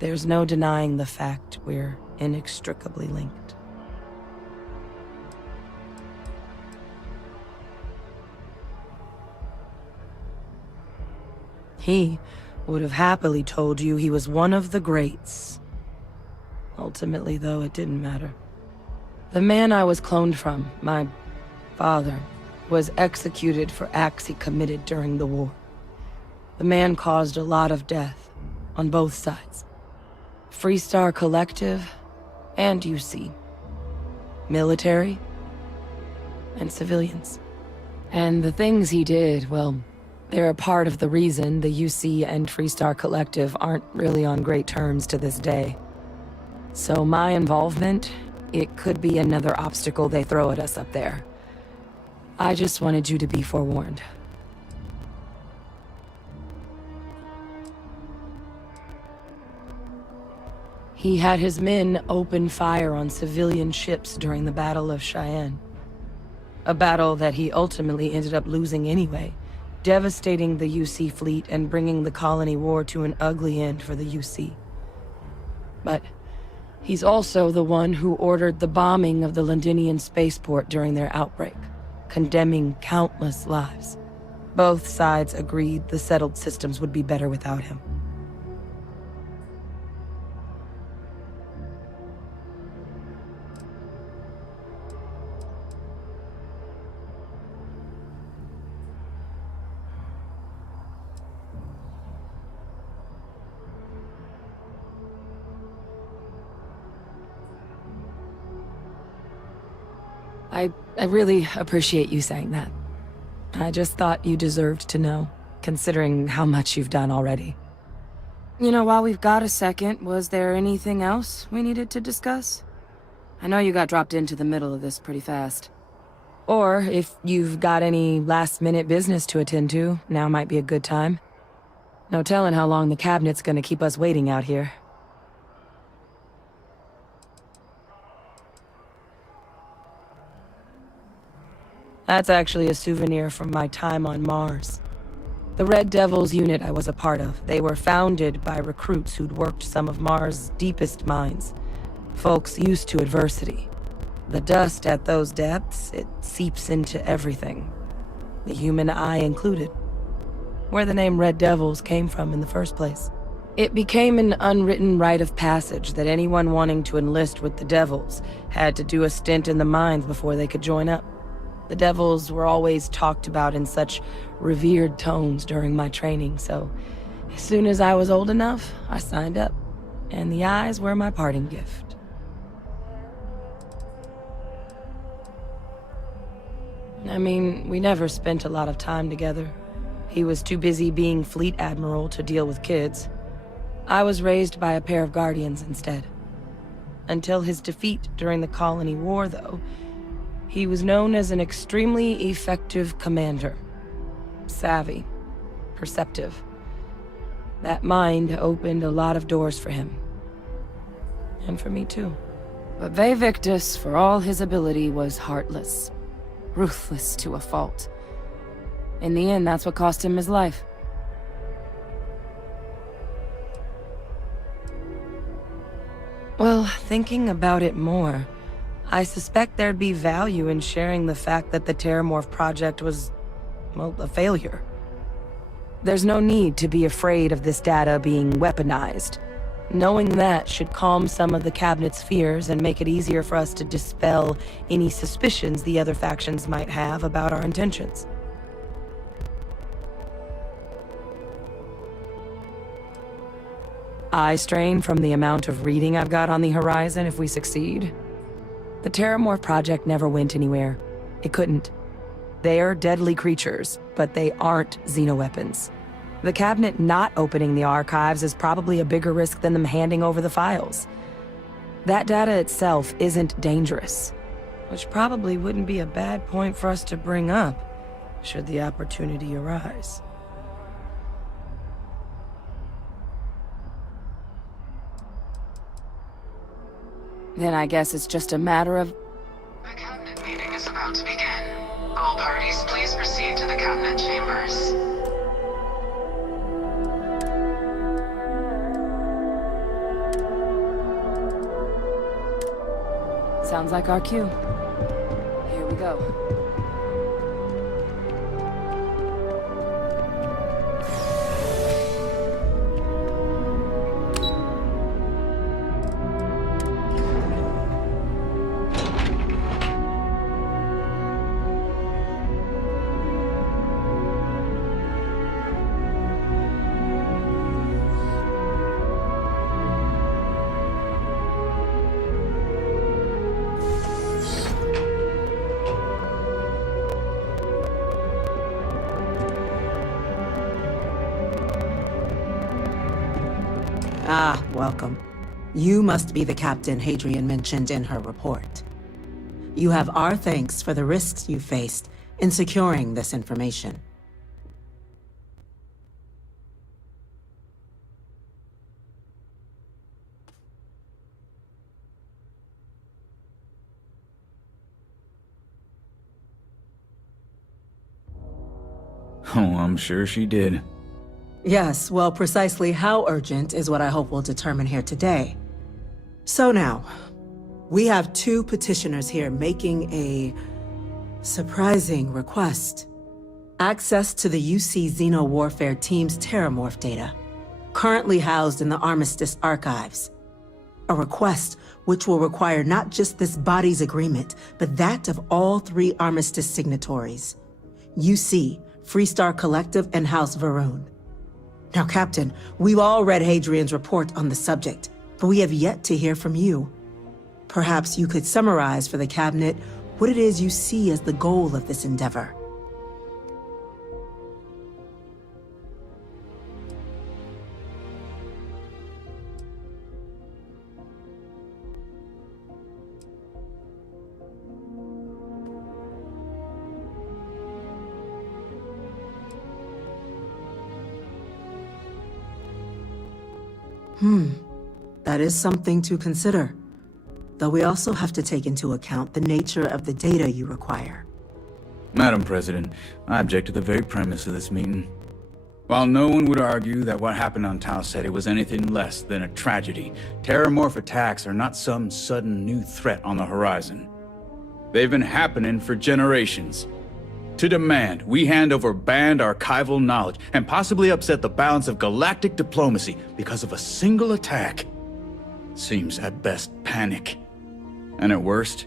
there's no denying the fact we're inextricably linked. He would have happily told you he was one of the greats. Ultimately, though, it didn't matter. The man I was cloned from, my father, was executed for acts he committed during the war. The man caused a lot of death, on both sides. Freestar Collective and UC. Military and civilians. And the things he did, well, they're a part of the reason the UC and Freestar Collective aren't really on great terms to this day. So my involvement, it could be another obstacle they throw at us up there. I just wanted you to be forewarned. He had his men open fire on civilian ships during the Battle of Cheyenne. A battle that he ultimately ended up losing anyway, devastating the UC fleet and bringing the Colony War to an ugly end for the UC. But he's also the one who ordered the bombing of the Londinian spaceport during their outbreak, condemning countless lives. Both sides agreed the settled systems would be better without him. I really appreciate you saying that. I just thought you deserved to know, considering how much you've done already. You know, while we've got a second, was there anything else we needed to discuss? I know you got dropped into the middle of this pretty fast. Or, if you've got any last-minute business to attend to, now might be a good time. No telling how long the cabinet's gonna keep us waiting out here. That's actually a souvenir from my time on Mars. The Red Devils unit I was a part of, they were founded by recruits who'd worked some of Mars' deepest mines. Folks used to adversity. The dust at those depths, it seeps into everything. The human eye included. Where the name Red Devils came from in the first place. It became an unwritten rite of passage that anyone wanting to enlist with the Devils had to do a stint in the mines before they could join up. The Devils were always talked about in such revered tones during my training, so as soon as I was old enough, I signed up. And the eyes were my parting gift. I mean, we never spent a lot of time together. He was too busy being Fleet Admiral to deal with kids. I was raised by a pair of Guardians instead. Until his defeat during the Colony War, though, he was known as an extremely effective commander. Savvy. Perceptive. That mind opened a lot of doors for him. And for me too. But Ve Victus, for all his ability, was heartless. Ruthless to a fault. In the end, that's what cost him his life. Well, thinking about it more, I suspect there'd be value in sharing the fact that the Terramorph project was, well, a failure. There's no need to be afraid of this data being weaponized. Knowing that should calm some of the cabinet's fears and make it easier for us to dispel any suspicions the other factions might have about our intentions. Eye strain from the amount of reading I've got on the horizon if we succeed. The Terramorph project never went anywhere. It couldn't. They're deadly creatures, but they aren't xenoweapons. The cabinet not opening the archives is probably a bigger risk than them handing over the files. That data itself isn't dangerous, which probably wouldn't be a bad point for us to bring up, should the opportunity arise. Then I guess it's just a matter of... The cabinet meeting is about to begin. All parties, please proceed to the cabinet chambers. Sounds like our cue. Here we go. Ah, welcome. You must be the captain Hadrian mentioned in her report. You have our thanks for the risks you faced in securing this information. Oh, I'm sure she did. Yes, well, precisely how urgent is what I hope we'll determine here today. So now, we have two petitioners here making a surprising request. Access to the UC Xeno Warfare Team's Terramorph data, currently housed in the Armistice archives. A request which will require not just this body's agreement, but that of all three Armistice signatories. UC, Freestar Collective, and House Varun. Now, Captain, we've all read Hadrian's report on the subject, but we have yet to hear from you. Perhaps you could summarize for the Cabinet what it is you see as the goal of this endeavor. That is something to consider. Though we also have to take into account the nature of the data you require. Madam President, I object to the very premise of this meeting. While no one would argue that what happened on Tau Ceti was anything less than a tragedy, Terramorph attacks are not some sudden new threat on the horizon. They've been happening for generations. To demand we hand over banned archival knowledge and possibly upset the balance of galactic diplomacy because of a single attack seems at best panic. And at worst,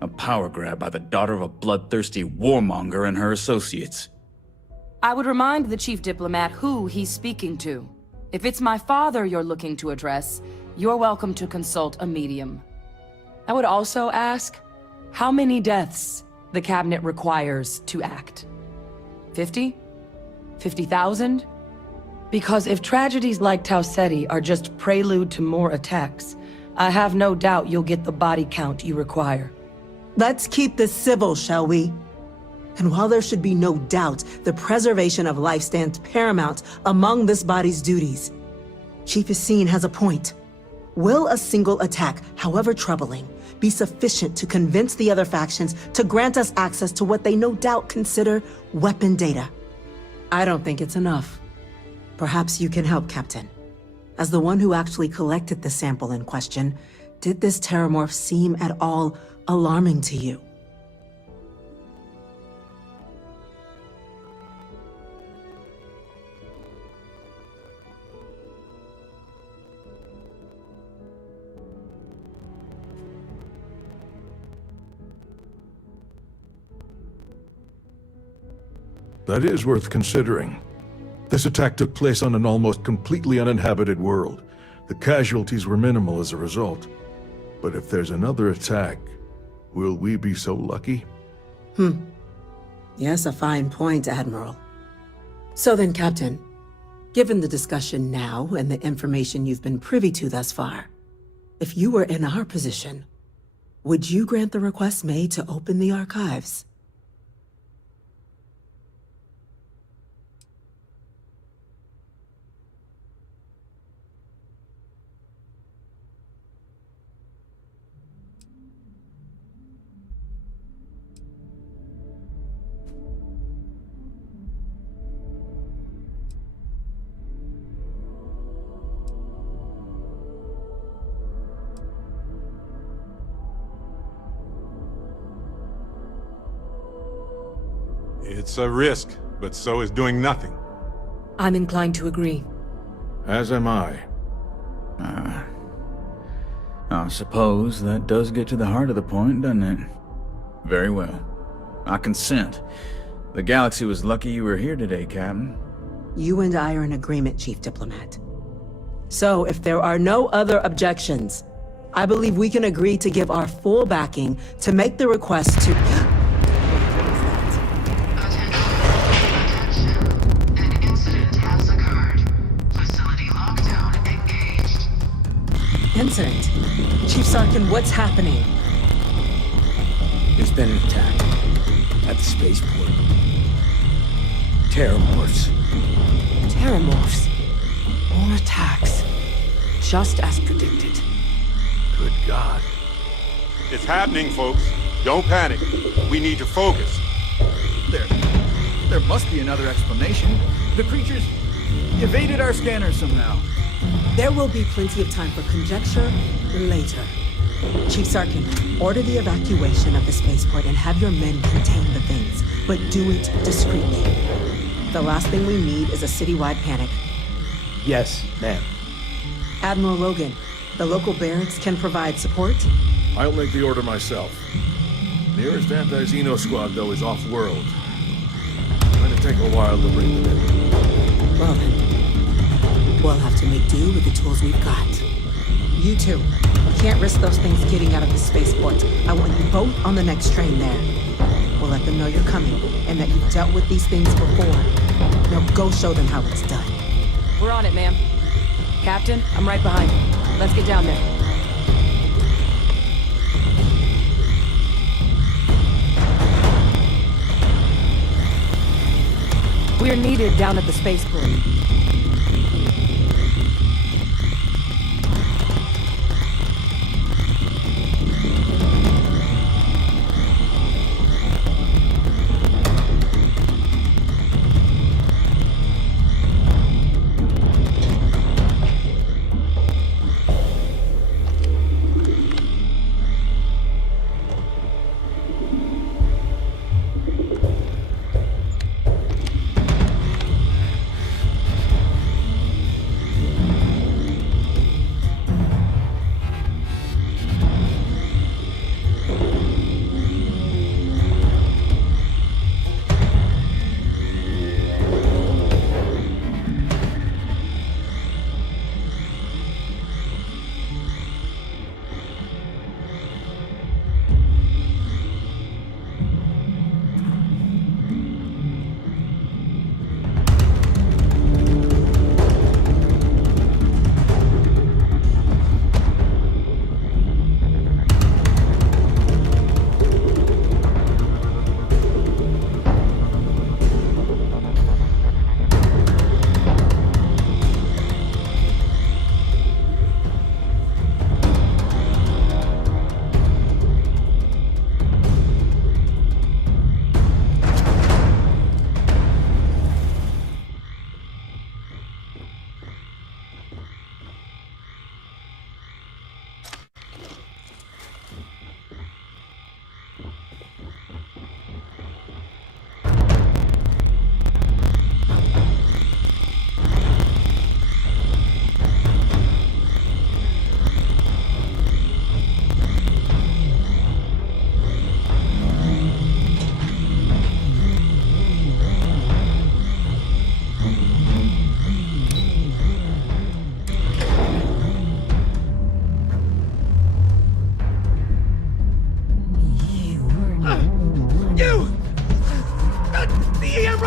a power grab by the daughter of a bloodthirsty warmonger and her associates. I would remind the chief diplomat who he's speaking to. If it's my father you're looking to address, you're welcome to consult a medium. I would also ask, how many deaths the Cabinet requires to act? 50? 50,000? Because if tragedies like Tau Ceti are just prelude to more attacks, I have no doubt you'll get the body count you require. Let's keep this civil, shall we? And while there should be no doubt the preservation of life stands paramount among this body's duties, Chief Yassine has a point. Will a single attack, however troubling, be sufficient to convince the other factions to grant us access to what they no doubt consider weapon data? I don't think it's enough. Perhaps you can help, Captain. As the one who actually collected the sample in question, did this Terramorph seem at all alarming to you? That is worth considering. This attack took place on an almost completely uninhabited world. The casualties were minimal as a result. But if there's another attack, will we be so lucky? Yes, a fine point, Admiral. So then, Captain, given the discussion now and the information you've been privy to thus far, if you were in our position, would you grant the request made to open the archives? It's a risk, but so is doing nothing. I'm inclined to agree. As am I. I suppose that does get to the heart of the point, doesn't it? Very well. I consent. The galaxy was lucky you were here today, Captain. You and I are in agreement, Chief Diplomat. So, if there are no other objections, I believe we can agree to give our full backing to make the request to... An incident has occurred. Facility lockdown engaged. Incident? Chief Sarkin, what's happening? There's been an attack at the spaceport. Terramorphs. Terramorphs. More attacks. Just as predicted. Good God. It's happening, folks. Don't panic. We need to focus. There must be another explanation. The creatures evaded our scanners somehow. There will be plenty of time for conjecture later. Chief Sarkin, order the evacuation of the spaceport and have your men contain the things, but do it discreetly. The last thing we need is a citywide panic. Yes, ma'am. Admiral Logan, the local barracks can provide support? I'll make the order myself. Nearest anti-Xeno squad, though, is off-world. Going to take a while to bring them in. Well then, we'll have to make do with the tools we've got. You two, you can't risk those things getting out of the spaceport. I want you both on the next train there. We'll let them know you're coming, and that you've dealt with these things before. Now go show them how it's done. We're on it, ma'am. Captain, I'm right behind you. Let's get down there. We're needed down at the spaceport.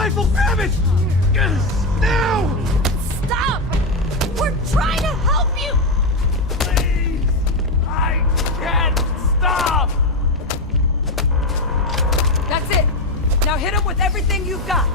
rifle! Grab it! Now! Stop! We're trying to help you! Please! I can't stop! That's it! Now hit him with everything you've got!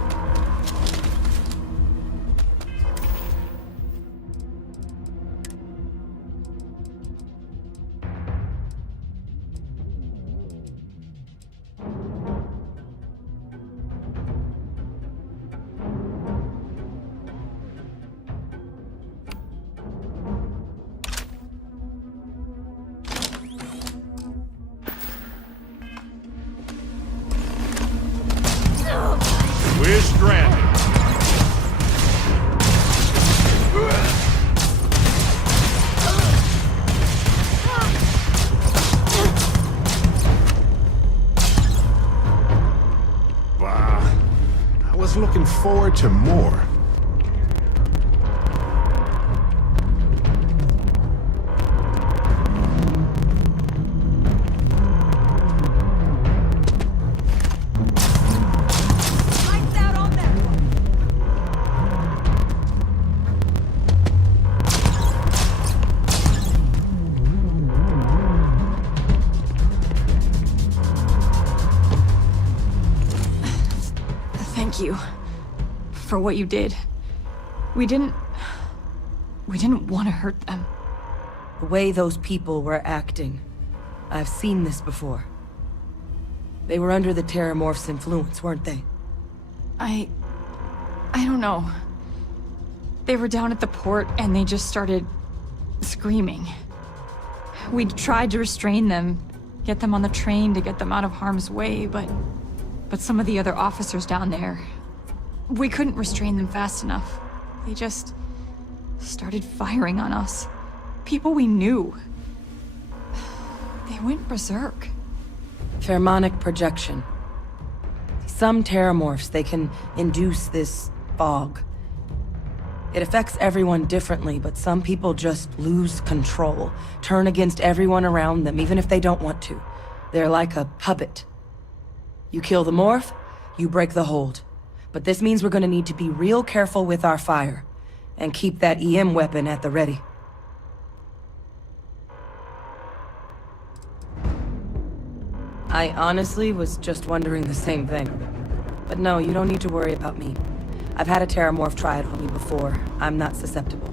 We're stranded. Bah. I was looking forward to more. Thank you for what you did. We didn't want to hurt them. The way those people were acting, I've seen this before. They were under the Terramorph's influence, weren't they? I don't know. They were down at the port and they just started screaming. We tried to restrain them, get them on the train to get them out of harm's way, but some of the other officers down there, we couldn't restrain them fast enough. They just started firing on us. People we knew. They went berserk. Pheromonic projection. Some Terramorphs, they can induce this fog. It affects everyone differently, but some people just lose control, turn against everyone around them, even if they don't want to. They're like a puppet. You kill the morph, you break the hold. But this means we're gonna need to be real careful with our fire, and keep that EM weapon at the ready. I honestly was just wondering the same thing. But no, you don't need to worry about me. I've had a Terramorph try it on me before. I'm not susceptible.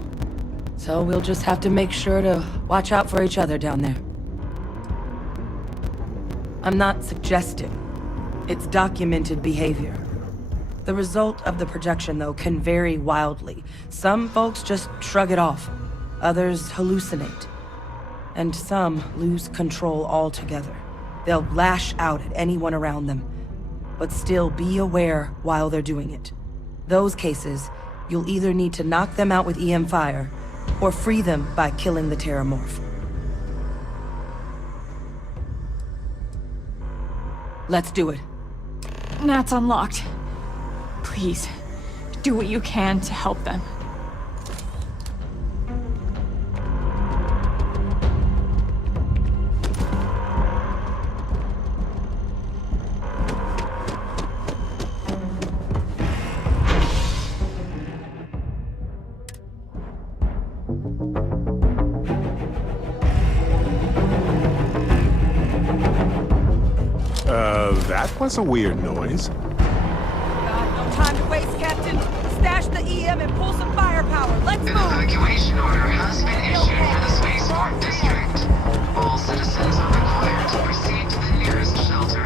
So we'll just have to make sure to watch out for each other down there. I'm not suggesting. It's documented behavior. The result of the projection, though, can vary wildly. Some folks just shrug it off. Others hallucinate. And some lose control altogether. They'll lash out at anyone around them, but still be aware while they're doing it. Those cases, you'll either need to knock them out with EM fire, or free them by killing the Terramorph. Let's do it. Nat's unlocked. Please, do what you can to help them. That was a weird noise. No time to waste, Captain. Stash the EM and pull some firepower. Let's move! An evacuation order has been issued for the Spaceport District. All citizens are required to proceed to the nearest shelter.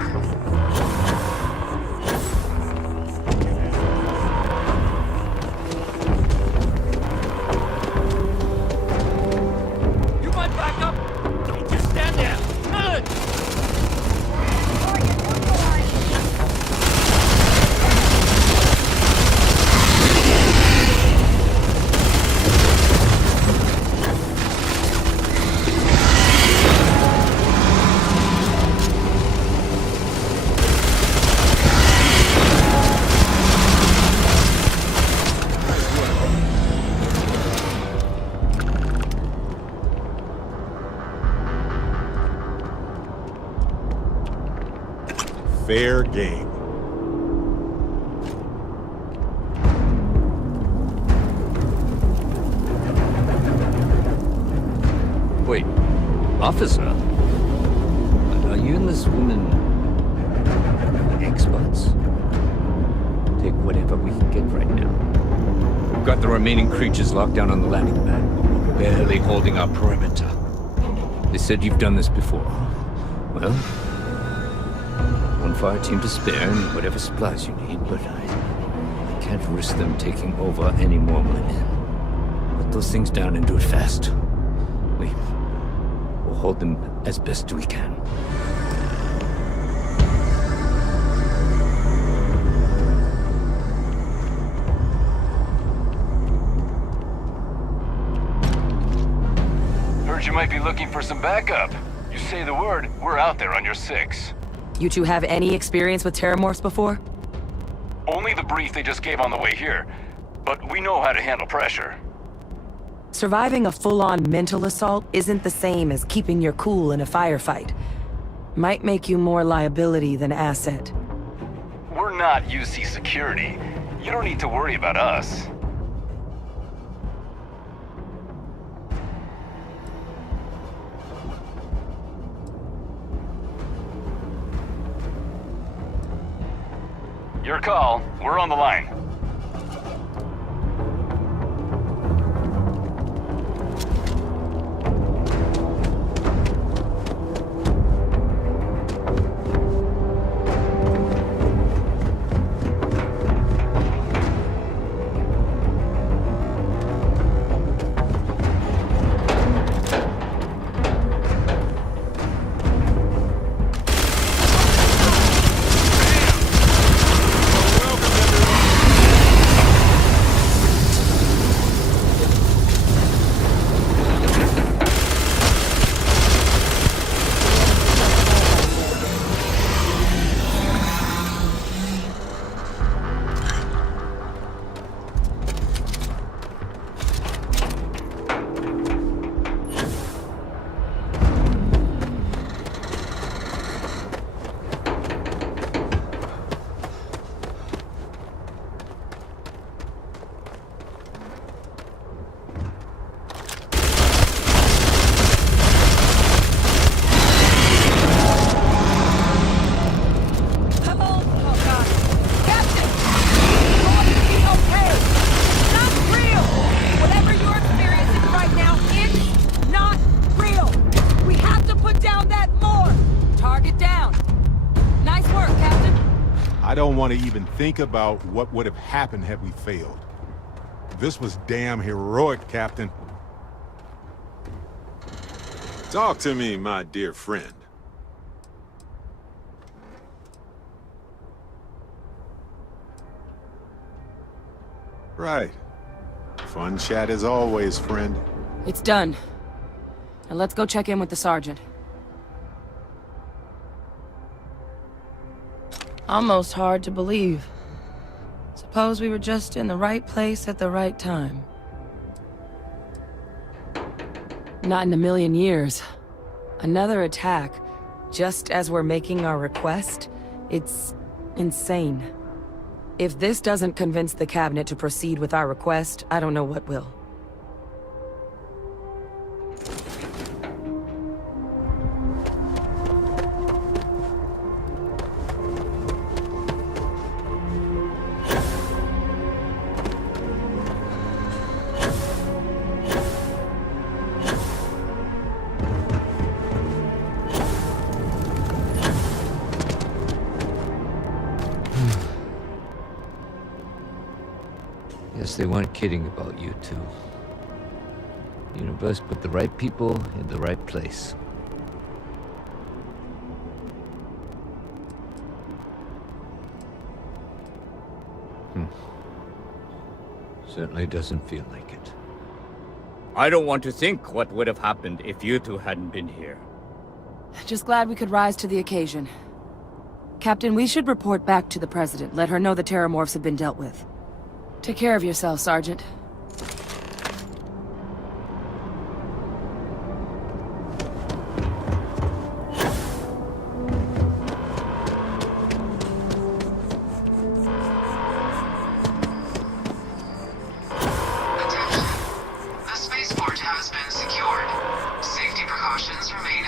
You might back up! Don't just stand there! Good! Fair game. officer. But are you and this woman experts? Take whatever we can get right now. We've got the remaining creatures locked down on the landing pad. We're barely holding our perimeter. They said you've done this before. Well, one fire team to spare and whatever supplies you need, but I can't risk them taking over any more of my men. Put those things down and do it fast. We'll hold them as best we can. Heard you might be looking for some backup. You say the word, we're out there on your 6. You two have any experience with terramorphs before? Only the brief they just gave on the way here, but we know how to handle pressure. Surviving a full-on mental assault isn't the same as keeping your cool in a firefight. Might make you more liability than asset. We're not UC security. You don't need to worry about us. Your call. We're on the line. I don't want to even think about what would have happened had we failed. This was damn heroic, Captain. Talk to me, my dear friend. Right. Fun chat as always, friend. It's done. Now let's go check in with the sergeant. Almost hard to believe. Suppose we were just in the right place at the right time. Not in a million years. Another attack, just as we're making our request? It's insane. If this doesn't convince the cabinet to proceed with our request, I don't know what will. Guess they weren't kidding about you two. The universe put the right people in the right place. Certainly doesn't feel like it. I don't want to think what would have happened if you two hadn't been here. Just glad we could rise to the occasion. Captain, we should report back to the President. Let her know the terramorphs have been dealt with. Take care of yourself, Sergeant. The spaceport has been secured. Safety precautions remain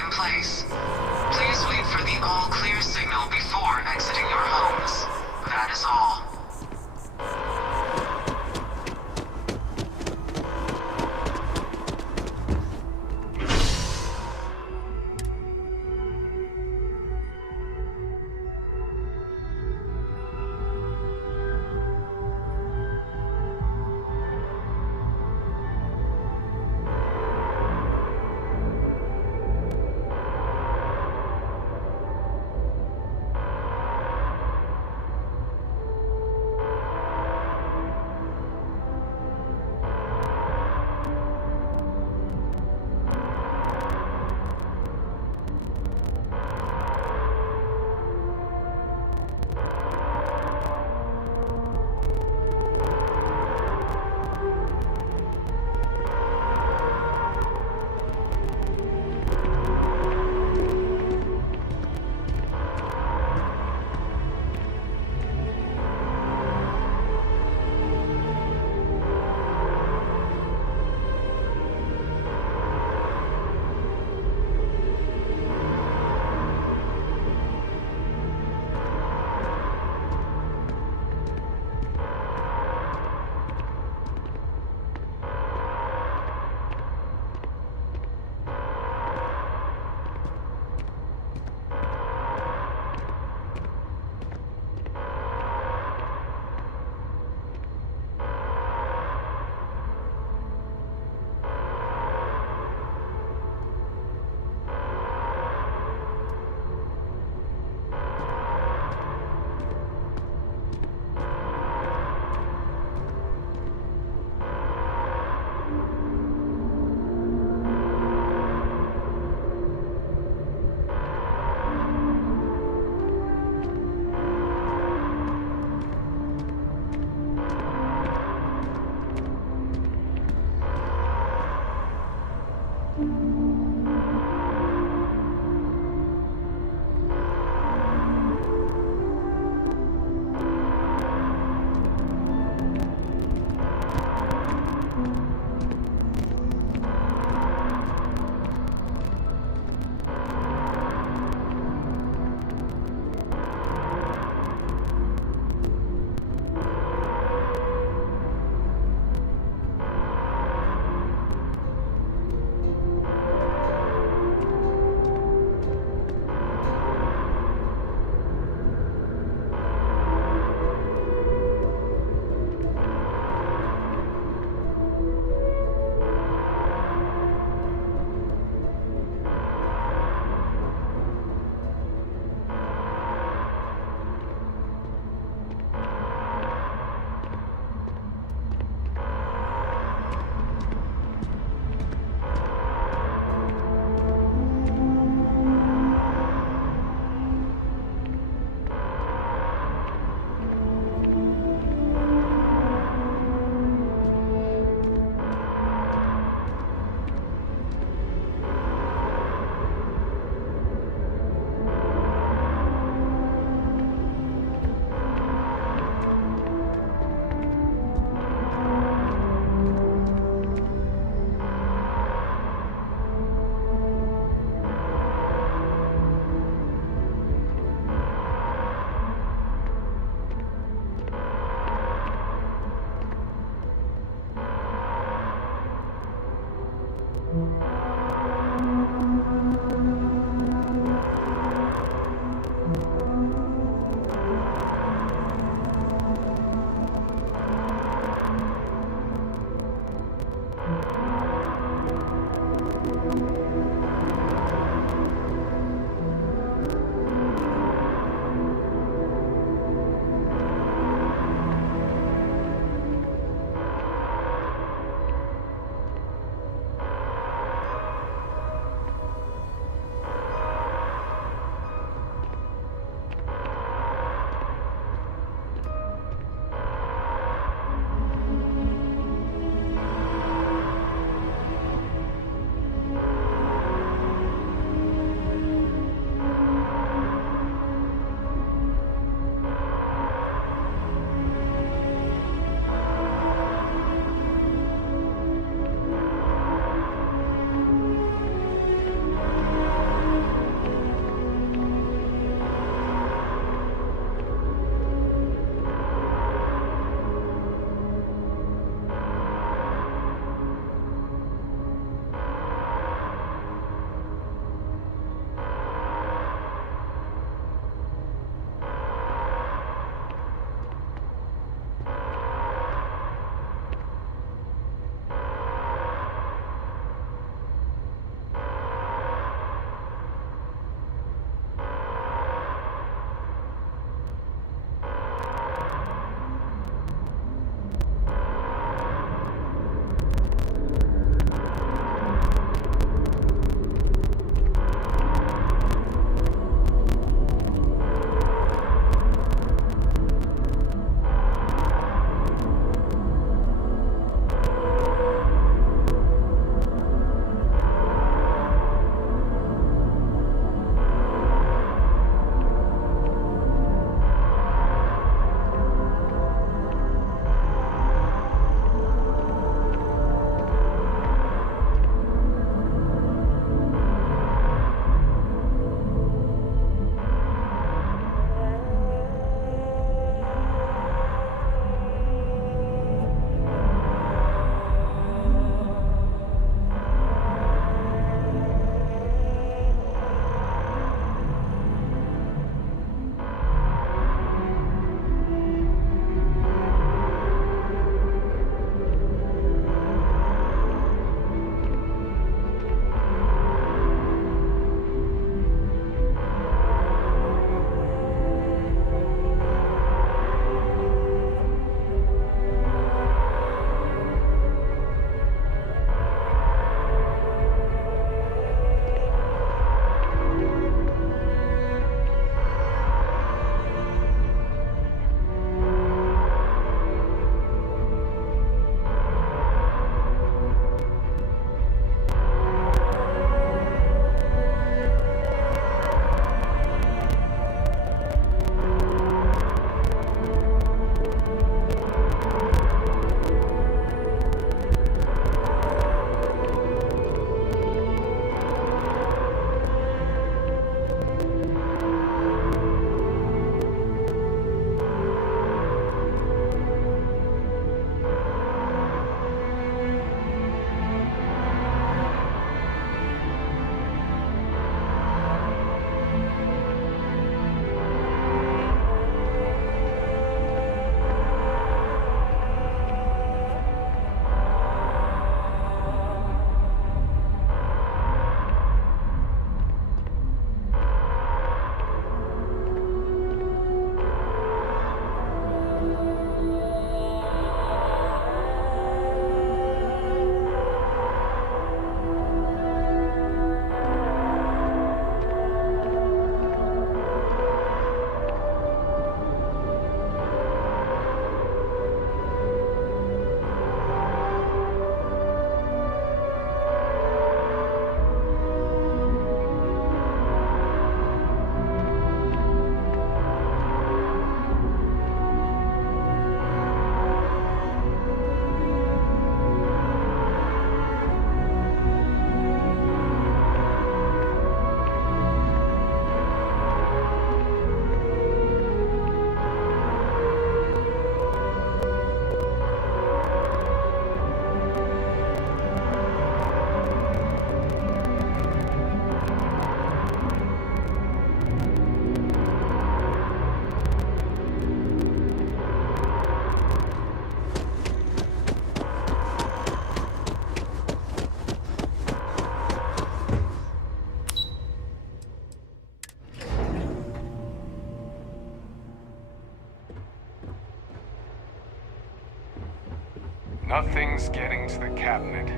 Nothing's getting to the cabinet.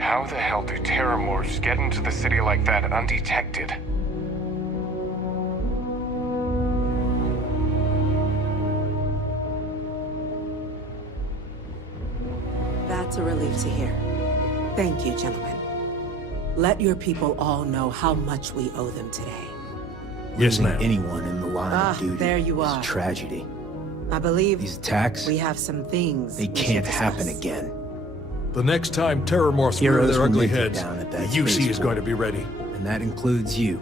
How the hell do terramorphs get into the city like that undetected? That's a relief to hear. Thank you, gentlemen. Let your people all know how much we owe them today. Yes, ma'am. Anyone in the line of duty there you is are. a tragedy. I believe These attacks, we have some things they we can't should happen discuss. again. The next time terramorphs rear Heroes their were ugly minted heads, down at the that UC is spaceport. going to be ready. And that includes you.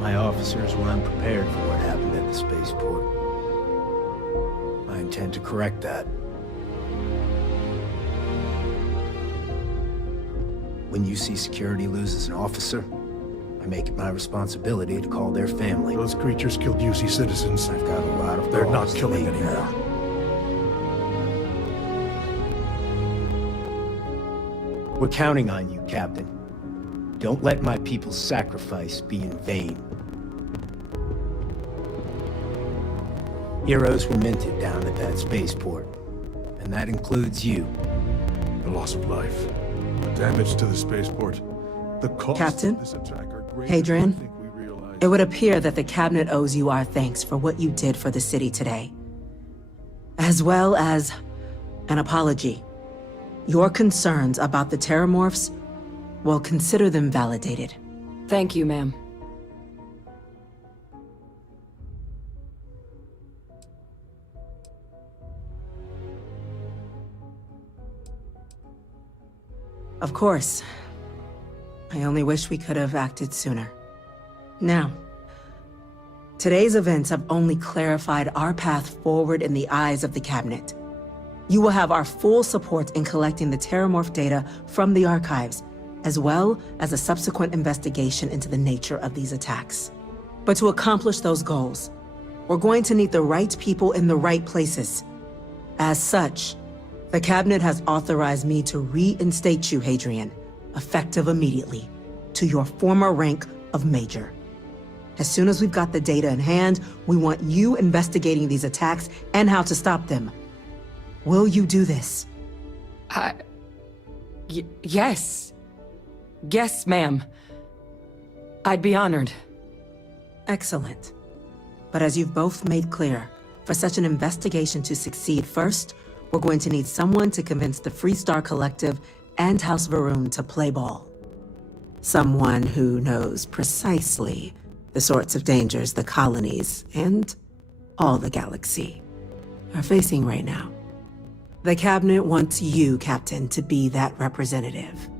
My officers were unprepared for what happened at the spaceport. I intend to correct that. When UC security loses an officer, I make it my responsibility to call their family. Those creatures killed UC citizens. I've got a lot of They're not calls to killing make anymore. now. We're counting on you, Captain. Don't let my people's sacrifice be in vain. Heroes were minted down at that spaceport, and that includes you. The loss of life, the damage to the spaceport, the cost Captain? of this attack are greater than Hadrian, I think we realize. it would appear that the Cabinet owes you our thanks for what you did for the city today. As well as an apology. Your concerns about the terramorphs, well, consider them validated. Thank you, ma'am. Of course. I only wish we could have acted sooner. Now, today's events have only clarified our path forward in the eyes of the Cabinet. You will have our full support in collecting the terramorph data from the archives, as well as a subsequent investigation into the nature of these attacks. But to accomplish those goals, we're going to need the right people in the right places. As such, the Cabinet has authorized me to reinstate you, Hadrian, effective immediately, to your former rank of Major. As soon as we've got the data in hand, we want you investigating these attacks and how to stop them. Will you do this? Yes. Yes, ma'am. I'd be honored. Excellent. But as you've both made clear, for such an investigation to succeed, first, we're going to need someone to convince the Freestar Collective and House Varun to play ball. Someone who knows precisely the sorts of dangers the colonies and all the galaxy are facing right now. The Cabinet wants you, Captain, to be that representative.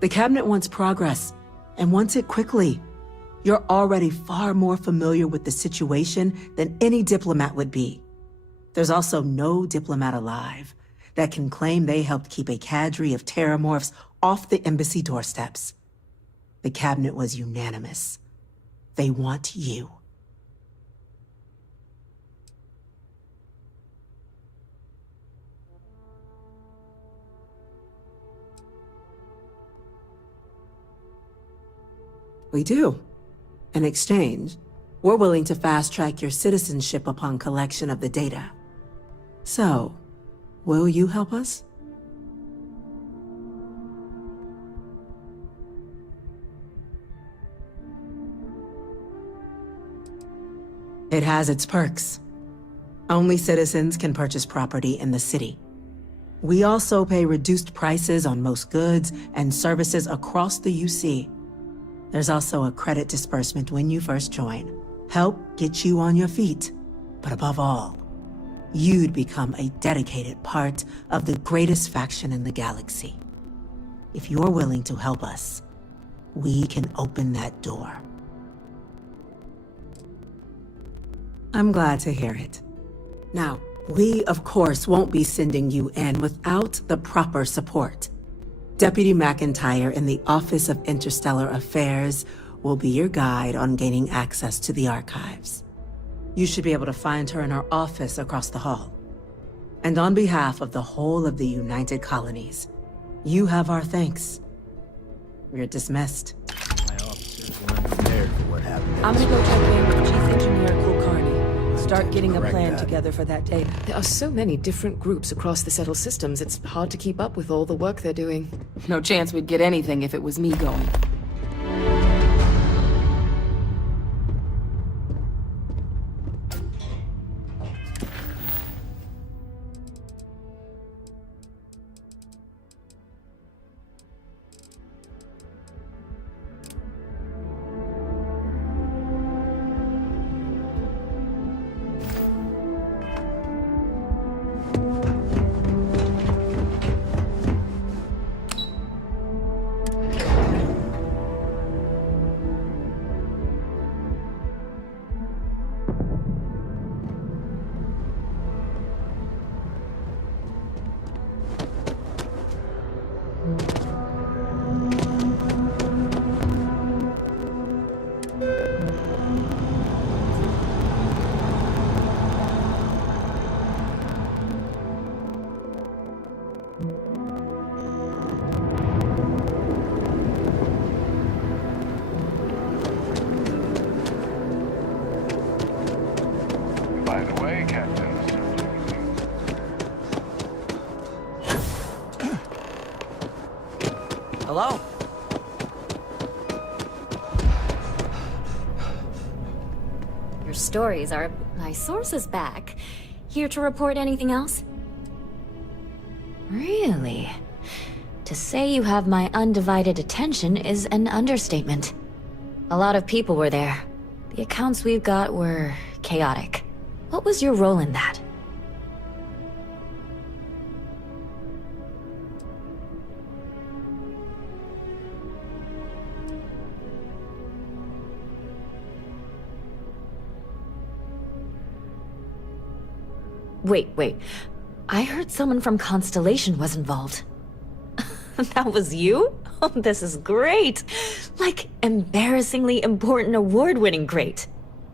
The Cabinet wants progress, and wants it quickly. You're already far more familiar with the situation than any diplomat would be. There's also no diplomat alive that can claim they helped keep a cadre of terramorphs off the embassy doorsteps. The Cabinet was unanimous. They want you. We do. In exchange, we're willing to fast-track your citizenship upon collection of the data. So, will you help us? It has its perks. Only citizens can purchase property in the city. We also pay reduced prices on most goods and services across the UC. There's also a credit disbursement when you first join. Help get you on your feet. But above all, you'd become a dedicated part of the greatest faction in the galaxy. If you're willing to help us, we can open that door. I'm glad to hear it. Now, we, of course, won't be sending you in without the proper support. Deputy McIntyre in the Office of Interstellar Affairs will be your guide on gaining access to the archives. You should be able to find her in her office across the hall. And on behalf of the whole of the United Colonies, you have our thanks. You're dismissed. I'm gonna go check in with Chief Engineer Kulkarni. Start getting a plan together for that data. There are so many different groups across the settled systems, it's hard to keep up with all the work they're doing. No chance we'd get anything if it was me going. By the way, Captain. Hello? Your stories are... My source is back. Here to report anything else? Really? To say you have my undivided attention is an understatement. A lot of people were there. The accounts we've got were chaotic. What was your role in that? Wait. I heard someone from Constellation was involved. That was you? Oh, this is great! Like, embarrassingly important award-winning great.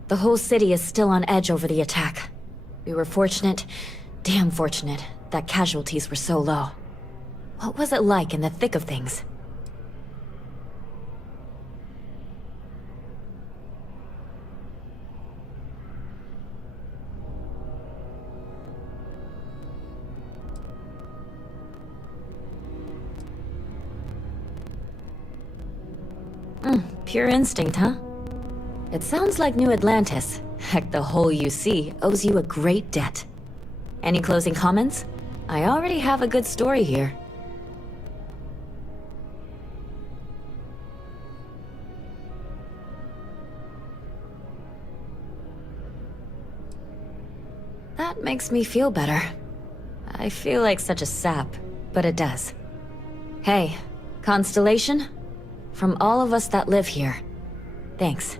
The whole city is still on edge over the attack. We were fortunate, damn fortunate, that casualties were so low. What was it like in the thick of things? Pure instinct, huh? It sounds like New Atlantis, heck, the whole UC, owes you a great debt. Any closing comments? I already have a good story here. That makes me feel better. I feel like such a sap, but it does. Hey, Constellation? From all of us that live here, thanks.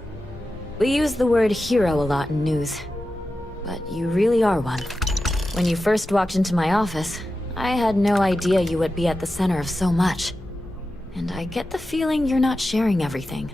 We use the word hero a lot in news, but you really are one. When you first walked into my office, I had no idea you would be at the center of so much. And I get the feeling you're not sharing everything.